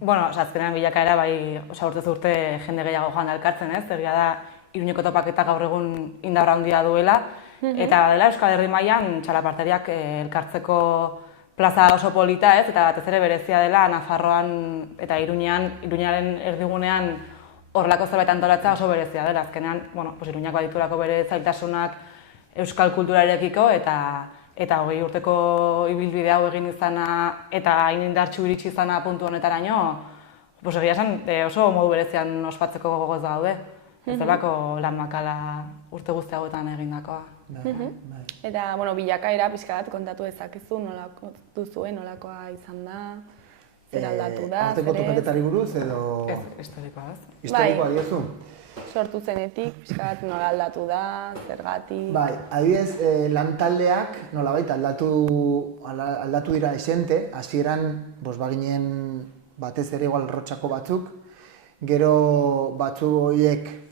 Bueno, azkenean bilakaera bai, urtez urte jende gehiago joan da elkartzen, ez? Egia da Iruñeko topaketa gaur egun indarra handia duela, eta dela Euskal Herri mailan txalapartariak elkartzeko plaza oso polita, ez? Eta batez ere berezia dela Nafarroan eta Iruñaren erdigunean horrelako zerbait antolatzea oso berezia dela. Azkenean, Iruñak baditurako bere zailtasunak euskal kulturarekiko eta 20 urteko ibilbide hau egin izana eta hain indartsu iritsi izana puntu honetaraino, egia esan oso modu berezian ospatzeko gogoz gaude. Ez delako lan makala urte guzti hauetan egindakoa. Eta, bilakaera pixka bat kontatu ezakizu, nolako duzuen, nolakoa izan da, zer aldatu da, Arteko topaketari buruz edo... Ez, historikoa, ez? Historikoa diozu? Sortu zenetik, pixka bat nola aldatu da, zergatik... Bai, adibidez, lan taldeak nolabait aldatu dira esente, hasieran baginen batez ere igual Rotxako batzuk, gero batzu horiek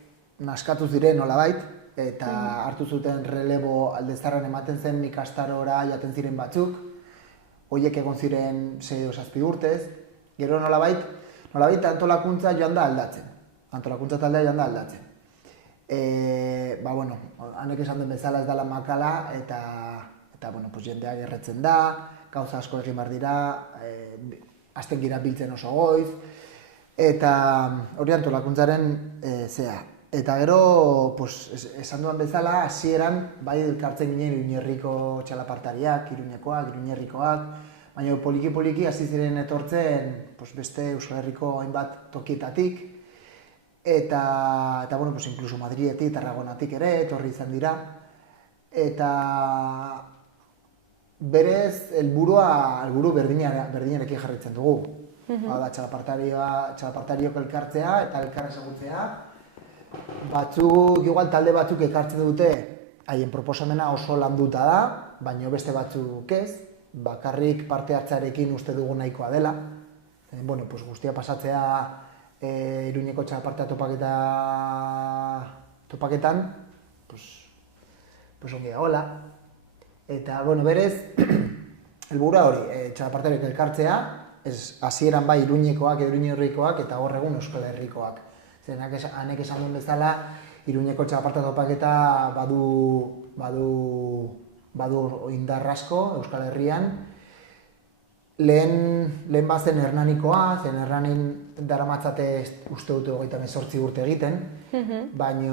naskatu ziren nolabait, eta hartu zuten relebo Aldezarran ematen zen ikastarora jaten ziren batzuk, horiek egon ziren 6-7 urtez, gero nolabait antolakuntza joan da aldatzen. Antolakuntza taldea joan da aldatzen. Hanek esan den bezala ez dela makala eta jendeak erretzen da, gauza asko egin behar dira, azten gira biltzen oso goiz, eta hori antolakuntzaren zea. Eta gero, esan duan bezala, hasieran bai elkartzen ginen Iruñerriko txalapartariak, Iruñerrikoak, baina poliki-poliki hasi ziren etortzen beste Euskal Herriko hainbat tokietatik, eta inkluso Madridetik, Tarragonatik ere, etorri izan dira, eta berez helburu berdinarekin jarraitzen dugu. Txalapartariok elkartzea eta elkar ezagutzea, talde batzuk ekartzen dute haien proposamena oso landuta da, baina beste batzuk ez, bakarrik parte hartzearekin uste dugu nahikoa dela. Guztia pasatzea Iruñeko txalapartea topaketan, ongi dagoela. Eta, berez, helburua hori, txalapartariok elkartzea, hasieran bai Iruñekoak, Iruñerrikoak eta hor egun Euskal Herrikoak. Hanek esan duen bezala, Iruñeko txalaparta topaketa badu indar asko Euskal Herrian. Lehen bazen Hernanikoa, zen Hernanin daramatzate uste dute 28 urte egiten, baina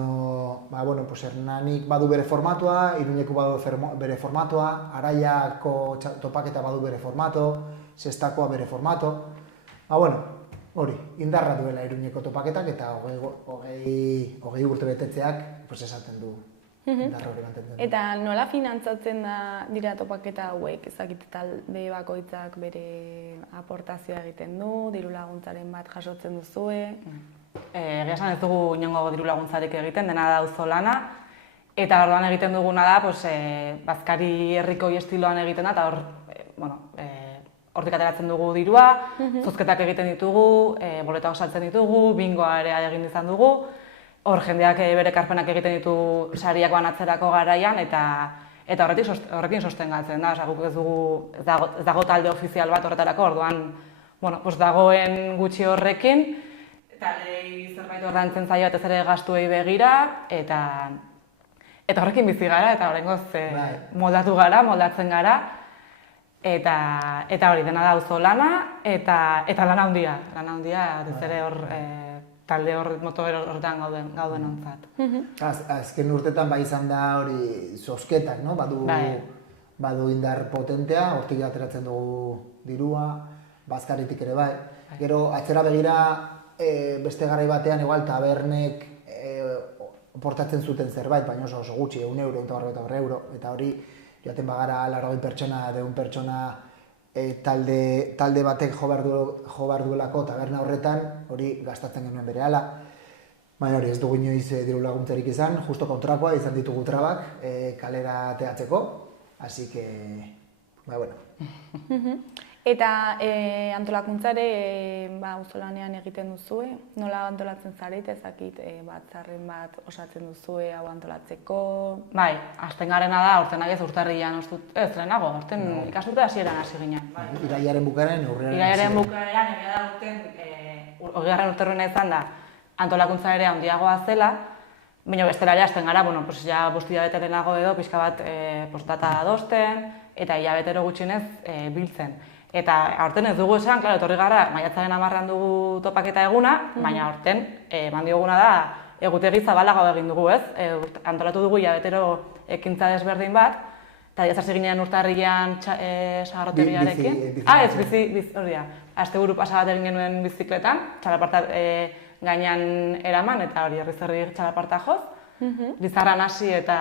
Hernanik badu bere formatua, Iruñeko badu bere formatua, Araiako topaketa badu bere formato, Sestakoa bere formato. Hori, indarra duela Iruñeko topaketak eta 20 urte betetzeak esaten du indarra hori mantentzen. Eta nola finantzatzen dira topaketa hauek? Ezakit talde bakoitzak bere aportazioa egiten du, diru laguntzaren bat jasotzen duzue? Egia esan ez dugu inongo diru laguntzarik egiten, dena da auzolana, eta orduan egiten duguna da, bazkari herrikoi estiloan egiten da, eta hortik ateratzen dugu dirua, zozketak egiten ditugu, boletak saltzen ditugu, bingoa ere egin izan dugu, hor jendeak bere ekarpenak egiten ditu sariak banatzerako garaian, eta horrekin sostengatzen da, guk ez dago talde ofizial bat horretarako, orduan dagoen gutxi horrekin, taldeei zerbait ordaintzen zaio eta ere gastuei begira, eta horrekin bizi gara, eta horrengoz moldatzen gara, eta hori dena da auzolana eta lan handia, ez ere hor talde motor horretan gauden ontzat. Azken urtetan bai izan da hori zozketak, badu indar potentea, hortik ateratzen dugu dirua, bazkaritik ere bai. Gero atzera begira beste garai batean igual tabernek portatzen zuten zerbait, baina oso gutxi, €1, €150, eta hori joaten bagara 80 pertsona, 100 pertsona talde batek jo behar duelako taberna horretan, hori gastatzen genuen berehala. Baina hori ez dugu inoiz diru laguntzarik izan, justo kontrakoa izan ditugu trabak kalera teatzeko, así que, bueno. Eta antolakuntzare auzolanean egiten duzue, nola antolatzen zarete, ezakit batzarren bat osatzen duzue hau antolatzeko? Bai, hasten garena da, aurtenak ez urtarrian, ez lehenago, aurten ikasturte hasieran hasi ginen. Iraiaren bukaeran, urriaren Iraiaren bukaeran, egia da urten, 20. urterruena izan da, antolakuntza ere handiagoa zela, baina bestela hasten gara, bueno, pues ja bost hilabeterenago edo pixka bat data adosten, eta hilabetero gutxienez biltzen. Eta aurten ez dugu esan, klaro, etorri gara, maiatzaren 10 dugu topaketa eguna, baina aurten eman dioguna da egutegi zabalago egin dugu, ez? Antolatu dugu hilabetero ekintza desberdin bat, eta diazarzi ginen urtarrian sagarrotegiarekin. Hori da. Asteburu pasa bat egin genuen bizikletan, txalaparta gainean eraman, eta hori herri txalaparta joz. Lizarran hasi eta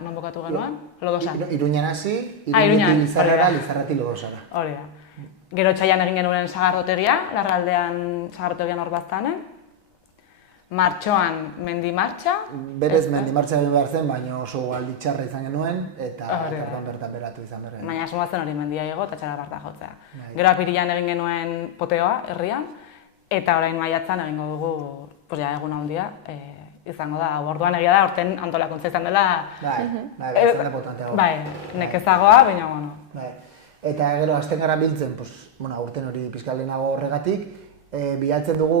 non bukatu genuen? Lodosan. Iruñan hasi, Iruñetik Lizarrara, Lizarratik Lodosara. Hori da. Gero txaian egin genuen sagarrotegia, Larraldean sagarrotegian hor baztanen. Martxoan mendi martxa. Berez mendi martxa egin behar zen, baina oso aldi txarra izan genuen, eta bertan beratu izan berren. Baina asmoa zen hori mendia igo eta txalaparta jotzea. Gero apirilan egin genuen poteoa, herrian, eta orain maiatzan egingo dugu egun handia. Izango da, orduan egia da, horten antolakuntza izan dela... izan da potenteagoa. Bai, nekezagoa, baina, bueno. Eta gero, hasten gara biltzen, aurten hori pixka lehenago horregatik, bilatzen dugu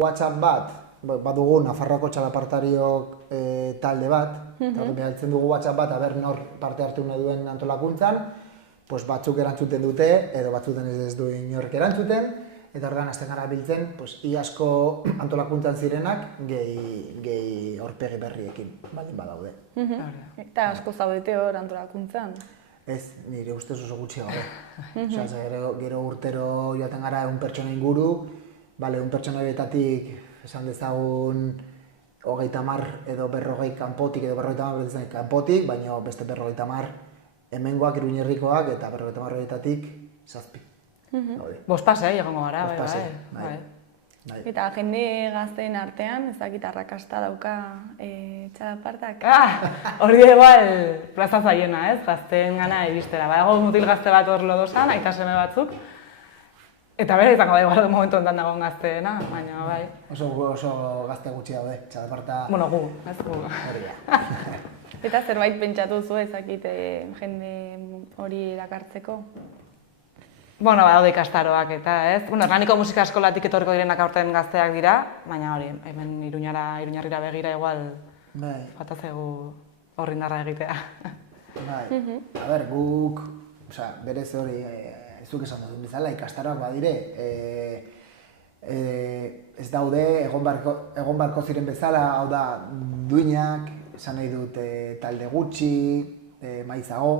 WhatsApp bat, badugu Nafarroako txalapartariok talde bat, eta bilatzen dugu WhatsApp bat, aber nor parte hartu nahi duen antolakuntzan, batzuk erantzuten dute, edo batzuten ez du inork erantzuten, eta horregan hasten gara biltzen, iazko antolakuntzan zirenak gehi aurpegi berriekin, baldin badaude. Eta asko zaudete hor antolakuntzan? Ez, nire ustez oso gutxi gaude. Gero urtero joaten gara 100 pertsona inguru, 100 pertsona horietatik esan dezagun 30 edo 40 kanpotik edo 50 kanpotik, baina beste 50 hemengoak Iruñerrikoak eta 50 horietatik 7. Bospase, egongo gara, bai. Eta jende gazteen artean, ez dakit arrakasta dauka txalapartak? Hori igual plaza zaiena, ez? Gazteen gana iristera. Badago mutil gazte bat hor Lodosan, aita seme batzuk. Eta bera izango da igual momentu honetan dagoen gazteena, baina bai. Oso gazte gutxi daude, txalaparta... Bueno, gu, ez gu. Eta zerbait pentsatu zu ezakit jende hori erakartzeko? Bueno, badaude ikastaroak eta, ez? Hernaniko musika eskolatik etorriko direnak aurten gazteak dira, baina hori, hemen Iruñarrira begira igual falta zaigu horri indarra egitea. Bai, guk, berez hori, ez duk esan dut bezala, ikastaroak badire, ez daude, egon barko ziren bezala, hau da, duinak, esan nahi dut talde gutxi, maizago,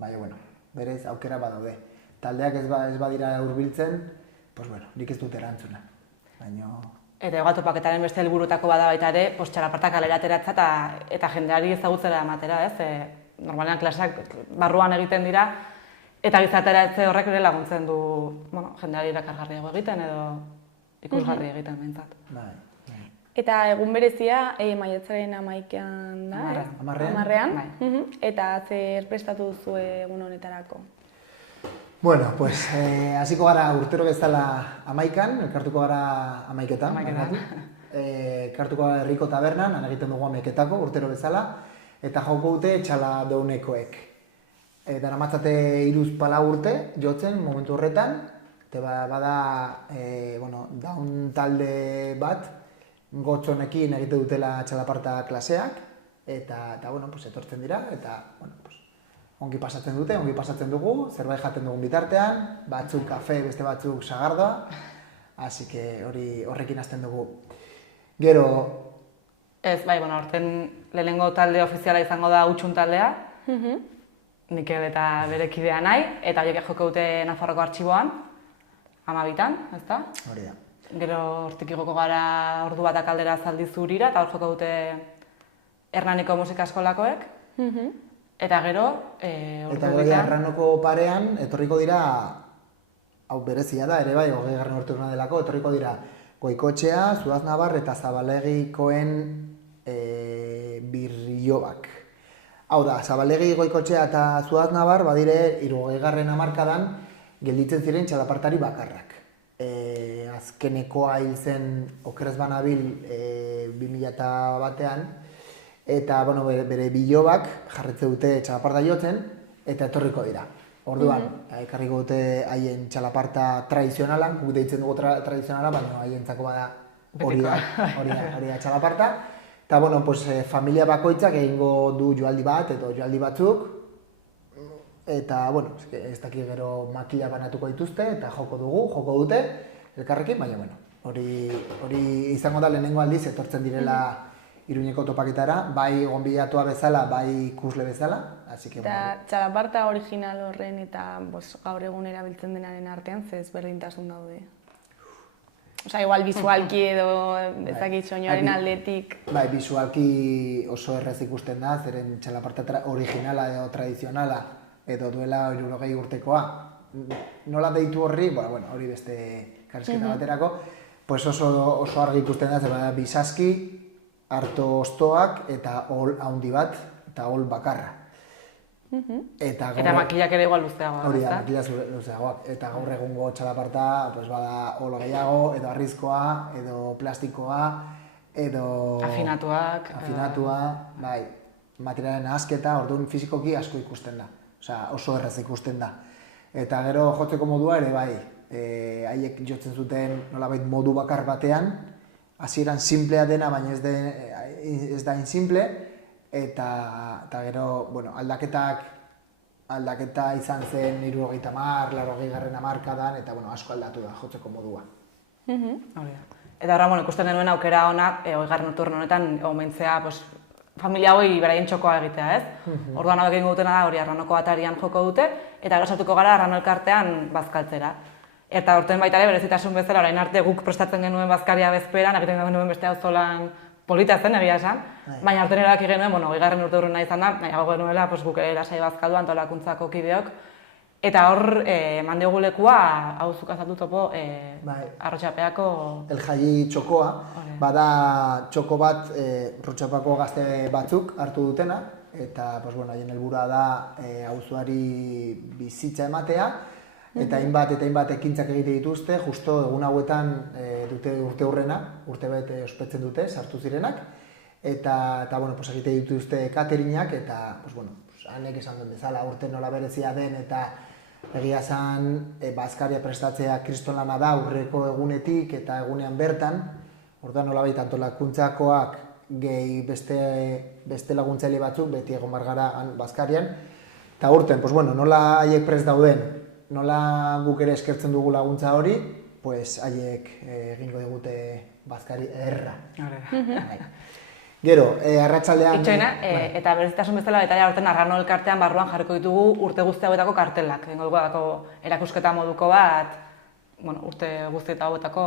baina, berez aukera badaude. Taldeak ez badira hurbiltzen, nik ez dut erantzuna. Eta egatopaketaren beste helburutako bada baita ere, txalapartak kalera ateratza eta jendeari ezagutzera ematera, ez? Normalean klaseak barruan egiten dira, eta gizateratze horrek ere laguntzen du jendeari erakargarriago egiten edo ikusgarri egiten behintzat. Eta egun berezia maiatzaren 11an da, 10. Eta zer prestatu duzu egun honetarako? Bueno, hasiko gara urtero bezala 11an, elkartuko gara 11etan. Elkartuko gara herriko tabernan, egiten dugu 11etako urtero bezala, eta joko dute txala deunekoek. Daramatzate 3-4 urte jotzen momentu horretan, eta bada daun talde bat, gotzonekin egite dutela txalaparta klaseak, eta etortzen dira, eta ongi pasatzen dute, ongi pasatzen dugu, zerbait jaten dugun bitartean, batzuk kafe, beste batzuk sagardoa, hasi que horrekin hasten dugu. Gero... Ez, bai, horten lehenengo talde ofiziala izango da Utxun taldea, Mikel eta bere kidea nahi, eta horiek joko dute Nafarroko artxiboan, 12an, ezta? Hori da. Gero hortik igoko gara ordu batak aldera Zaldi Zurira, eta hor joko dute Hernaniko musika eskolakoek. Eta gero, Eta gero ja Arranoko parean, etorriko dira, hau berezia da, ere bai, 20. urteurrena delako, etorriko dira Goikotxea, Zuaznabar eta Zabalegikoen Birriobak. Hau da, Zabalegi, Goikotxea eta Zuaznabar badire 60. hamarkadan gelditzen ziren txalapartari bakarrak. Azkenekoa hil zen okerez banabil 2001ean, eta bueno, bere bilobak jarretze dute txalaparta jotzen eta etorriko dira. Orduan, ekarriko dute haien txalaparta tradizionala, guk deitzen dugu tradizionala, baina haientzako bada hori da txalaparta. Eta, bueno, pues, familia bakoitzak egingo du joaldi bat edo joaldi batzuk, eta, bueno, ez dakik gero makila banatuko dituzte, eta joko dute, elkarrekin, baina, bueno, hori izango da lehenengo aldiz etortzen direla Iruñeko topaketara, bai gonbidatua bezala, bai ikusle bezala, así que... Eta txalaparta original horren eta gaur egun erabiltzen denaren artean, ze ezberdintasun daude? Osa, igual bizualki edo ezakit soinuaren aldetik... Bai, bizualki oso errez ikusten da, zeren txalaparta originala edo tradizionala edo duela 60 urtekoa. Nola deitu horri, bueno, hori beste karrizketa baterako, pues oso argi ikusten da, zera bisaski, harto ostoak eta hol handi bat, eta hol bakarra. Eta makillak ere igual luzeagoak, hori da, makillak luzeagoak. Eta gaur egungo txalaparta, bada hol gehiago, edo arrizkoa, edo plastikoa, edo... Afinatua, bai, materialen asketa, orduan fizikoki asko ikusten da. Osea, oso erraz ikusten da. Eta gero jotzeko modua ere bai, haiek jotzen zuten nolabait modu bakar batean, hasieran simplea dena, baina ez da insimple, eta gero, bueno, aldaketa izan zen 70, 80. hamarkadan, eta bueno, asko aldatu da jotzeko modua. Eta horra, bueno, ikusten denuen aukera ona, 20. urteurren honetan, omentzea, familia hoi beraien txokoa egitea, ez? Orduan hauek egingo dutena da, hori Arranoko atarian joko dute, eta gero sartuko gara Arrano elkartean bazkaltzera. Eta horten baita ere, berezitasun bezala, orain arte guk prestatzen genuen bazkaria bezperan, egiten genuen beste auzolan polita zen, egia esan. Baina horten erabaki genuen, 20. urteurrena izan da, nahiago genuela guk ere lasai bazkaldu antolakuntzako kideok. Eta hor, eman diogu lekua, hau zuk azaldu topo, Arrotxapeako... El Jayi txokoa, bada txoko bat Arrotxapako gazte batzuk hartu dutena, eta haien helburua da auzoari bizitza ematea, eta hainbat ekintzak egite dituzte, justo egun hauetan dute urteurrena, urtebete ospetzen dute, sartu zirenak, eta egite dituzte cateringak, eta hanek esan duen bezala, urte nola berezia den, eta egia zan bazkaria prestatzea kristonlana da aurreko egunetik eta egunean bertan, orduan nolabait antolakuntzakoak gehi beste laguntzaile batzuk beti egon bargara bazkarian, eta urten, nola haiek prest dauden, nola guk ere eskertzen dugu laguntza hori, haiek egingo digute bazkari erra. Gero, arratsaldean... Itxoina, eta berezitasun bezala betaia horten Arrano elkartean barruan jarriko ditugu urte guzti hauetako kartelak. Egingo dugu erakusketa moduko bat, urte guzti hauetako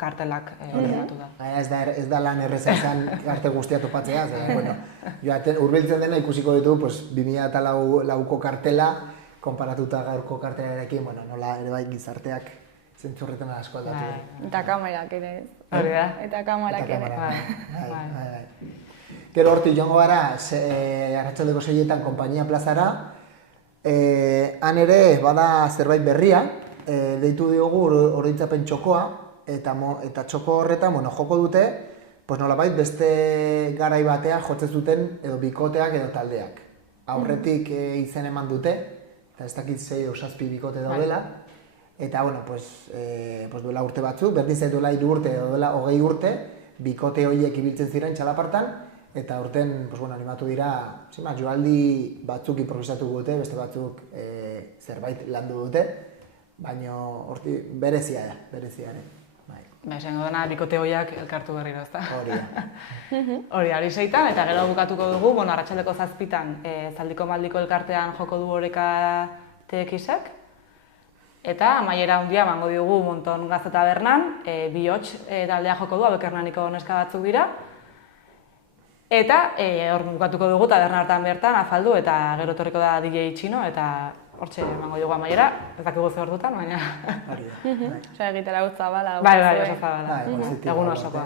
kartelak eratu da. Ez da lan erreza izan arte guztia topatzea, hurbiltzen dena ikusiko ditu 2004ko kartela, konparatuta gaurko kartelarekin, nola ere bai gizarteak zentzurretan asko aldatu. Eta kamerak ere. Hori da. Eta kamerak ere. Gero hortik joango gara, arratsaldeko 6etan Konpainia plazara, han ere bada zerbait berria, deitu diogu oroitzapen txokoa, eta txoko horretan joko dute, nolabait beste garai batean jotzen zuten edo bikoteak edo taldeak. Aurretik izen eman dute, eta ez dakit 6 o 7 bikote daudela, eta duela urte batzuk, berdin zait duela 3 urte edo duela 20 urte, bikote horiek ibiltzen ziren txalapartan, eta urten animatu dira, joaldi batzuk improvisatu dute, beste batzuk zerbait landu dute, baina berezia ere. Esango dena bikote horiak elkartu berriro, ezta? Hori da. Hori 6etan, eta gero bukatuko dugu, arratsaldeko 7etan Zaldiko Maldiko elkartean joko du Oreka TX-ek, eta amaiera handia emango diogu Monton Gazte Tabernan, Bihots taldea joko du, hauek Hernaniko neska batzuk dira, Eta hor bukatuko dugu taberna hartan bertan, afaldu, eta gero etorriko da DJ Txino, eta hortxe emango dugu amaiera, ez dakigu ze ordutan, baina... Osea, egitera zabala. Bai, oso zabala, egun osokoa.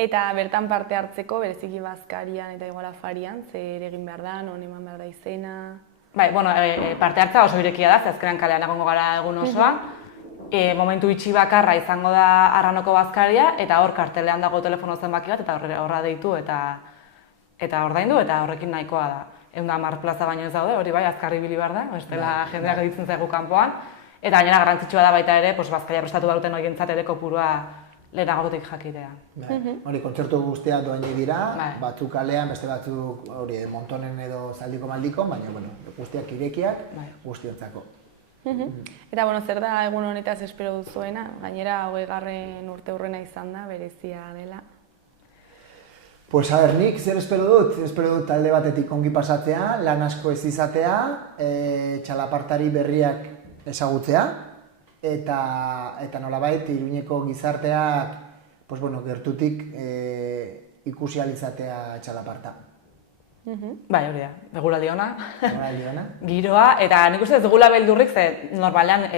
Eta bertan parte hartzeko, bereziki bazkarian eta igual afarian, zer egin behar da, non eman behar da izena... Bai, bueno, parte hartza oso irekia da, ze azkenean kalean egongo gara egun osoan. Momentu itxi bakarra izango da Arranoko bazkaria, eta hor kartelean dago telefono zenbaki bat, eta horra deitu eta ordaindu, eta horrekin nahikoa da. 110 plaza baino ez daude, hori bai, azkarri ibili behar da, bestela jendeak editzen zaigu kanpoan. Eta gainera garrantzitsua da baita ere, bazkaria prestatu duten horientzat ere kopurua lehenagotik jakitea. Hori, kontzertu guztiak doainik dira, batzuk kalean, beste batzuk Montonen edo Zaldiko Maldikon, baina guztiak irekiak, guztiontzako. Eta, zer da egun honetaz espero duzuena? Gainera, 20. urte hurrena izan da, berezia dela. Pues, nik zer espero dut? Espero dut talde batetik ongi pasatzea, lan asko ez izatea, txalapartari berriak ezagutzea, eta nolabait, Iruñeko gizarteak gertutik ikusi ahal izatea txalaparta. Bai, hori da, eguraldi ona, giroa, eta nik uste ez dugula beldurrik, ze normalean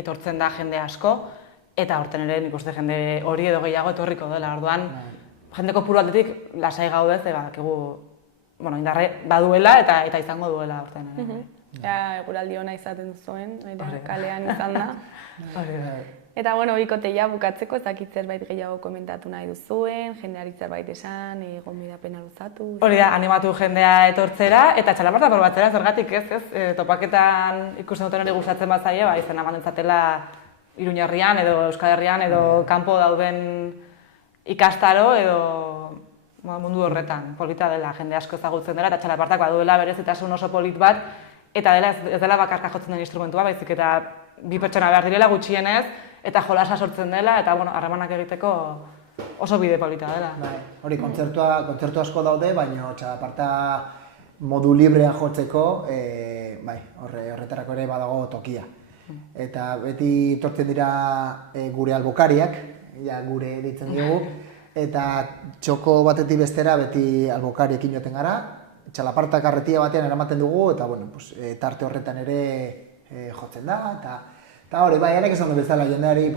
etortzen da jende asko, eta horten ere nik uste jende hori edo gehiago etorriko dela, orduan, jende kopuru aldetik lasai gaudez, badakigu, indarre baduela eta izango duela horten ere. Eguraldi ona izaten zuen, kalean izan da. Eta, bikoteia bukatzeko, ez dakit zerbait gehiago komentatu nahi duzuen, jendeari zerbait esan, gonbidapena luzatu. Hori da, animatu jendea etortzera, eta txalaparta probatzera, zergatik topaketan ikusten duten hori gustatzen bat zaie, izena manentzatela Iruñerrian edo Euskal Herrian edo kanpo dauden ikastaro edo mundu horretan. Polita dela, jende asko ezagutzen dela, eta txalapartak baduela berezitasun oso polit bat, eta ez dela bakarka jotzen den instrumentua, baizik eta bi pertsona behar direla gutxienez, eta jolasa sortzen dela, eta harremanak egiteko oso bide polita dela. Hori, kontzertu asko daude, baina txalaparta modu librean jotzeko, horretarako ere badago tokia. Eta beti tortzen dira gure albokariak, gure deitzen dugu, eta txoko batetik bestera beti albokariekin joten gara, txalaparta karretia batean eramaten dugu, eta tarte horretan ere jotzen da, eta hori, hanek esan du bezala jendeari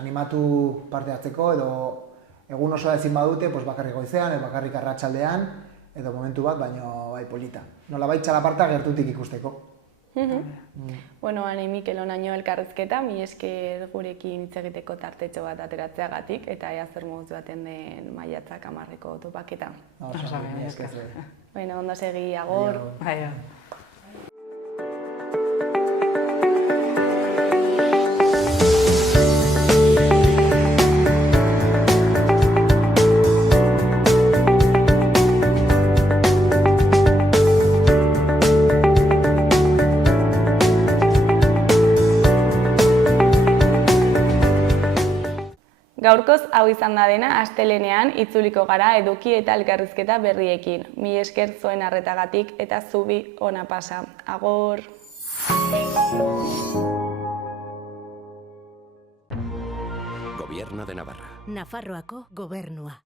animatu parte hartzeko, edo egun osoa ezin badute, bakarrik goizean, edo bakarrik arratsaldean, edo momentu bat, baino polita. Nolabait txalaparta gertutik ikusteko. Ani Mikel onaino elkarrezketa, mi esker gurekin hitz egiteko tartetxo bat ateratzeagatik, eta ea zer moduz baten den maiatzak 10ko topaketa. Ondo segi, agor. Gaurkoz hau izan da dena, astelehenean itzuliko gara eduki eta elkarrizketa berriekin. Mi esker zuen arretagatik eta zubi ona pasa. Agor! Gobierno de Navarra. Nafarroako gobernua.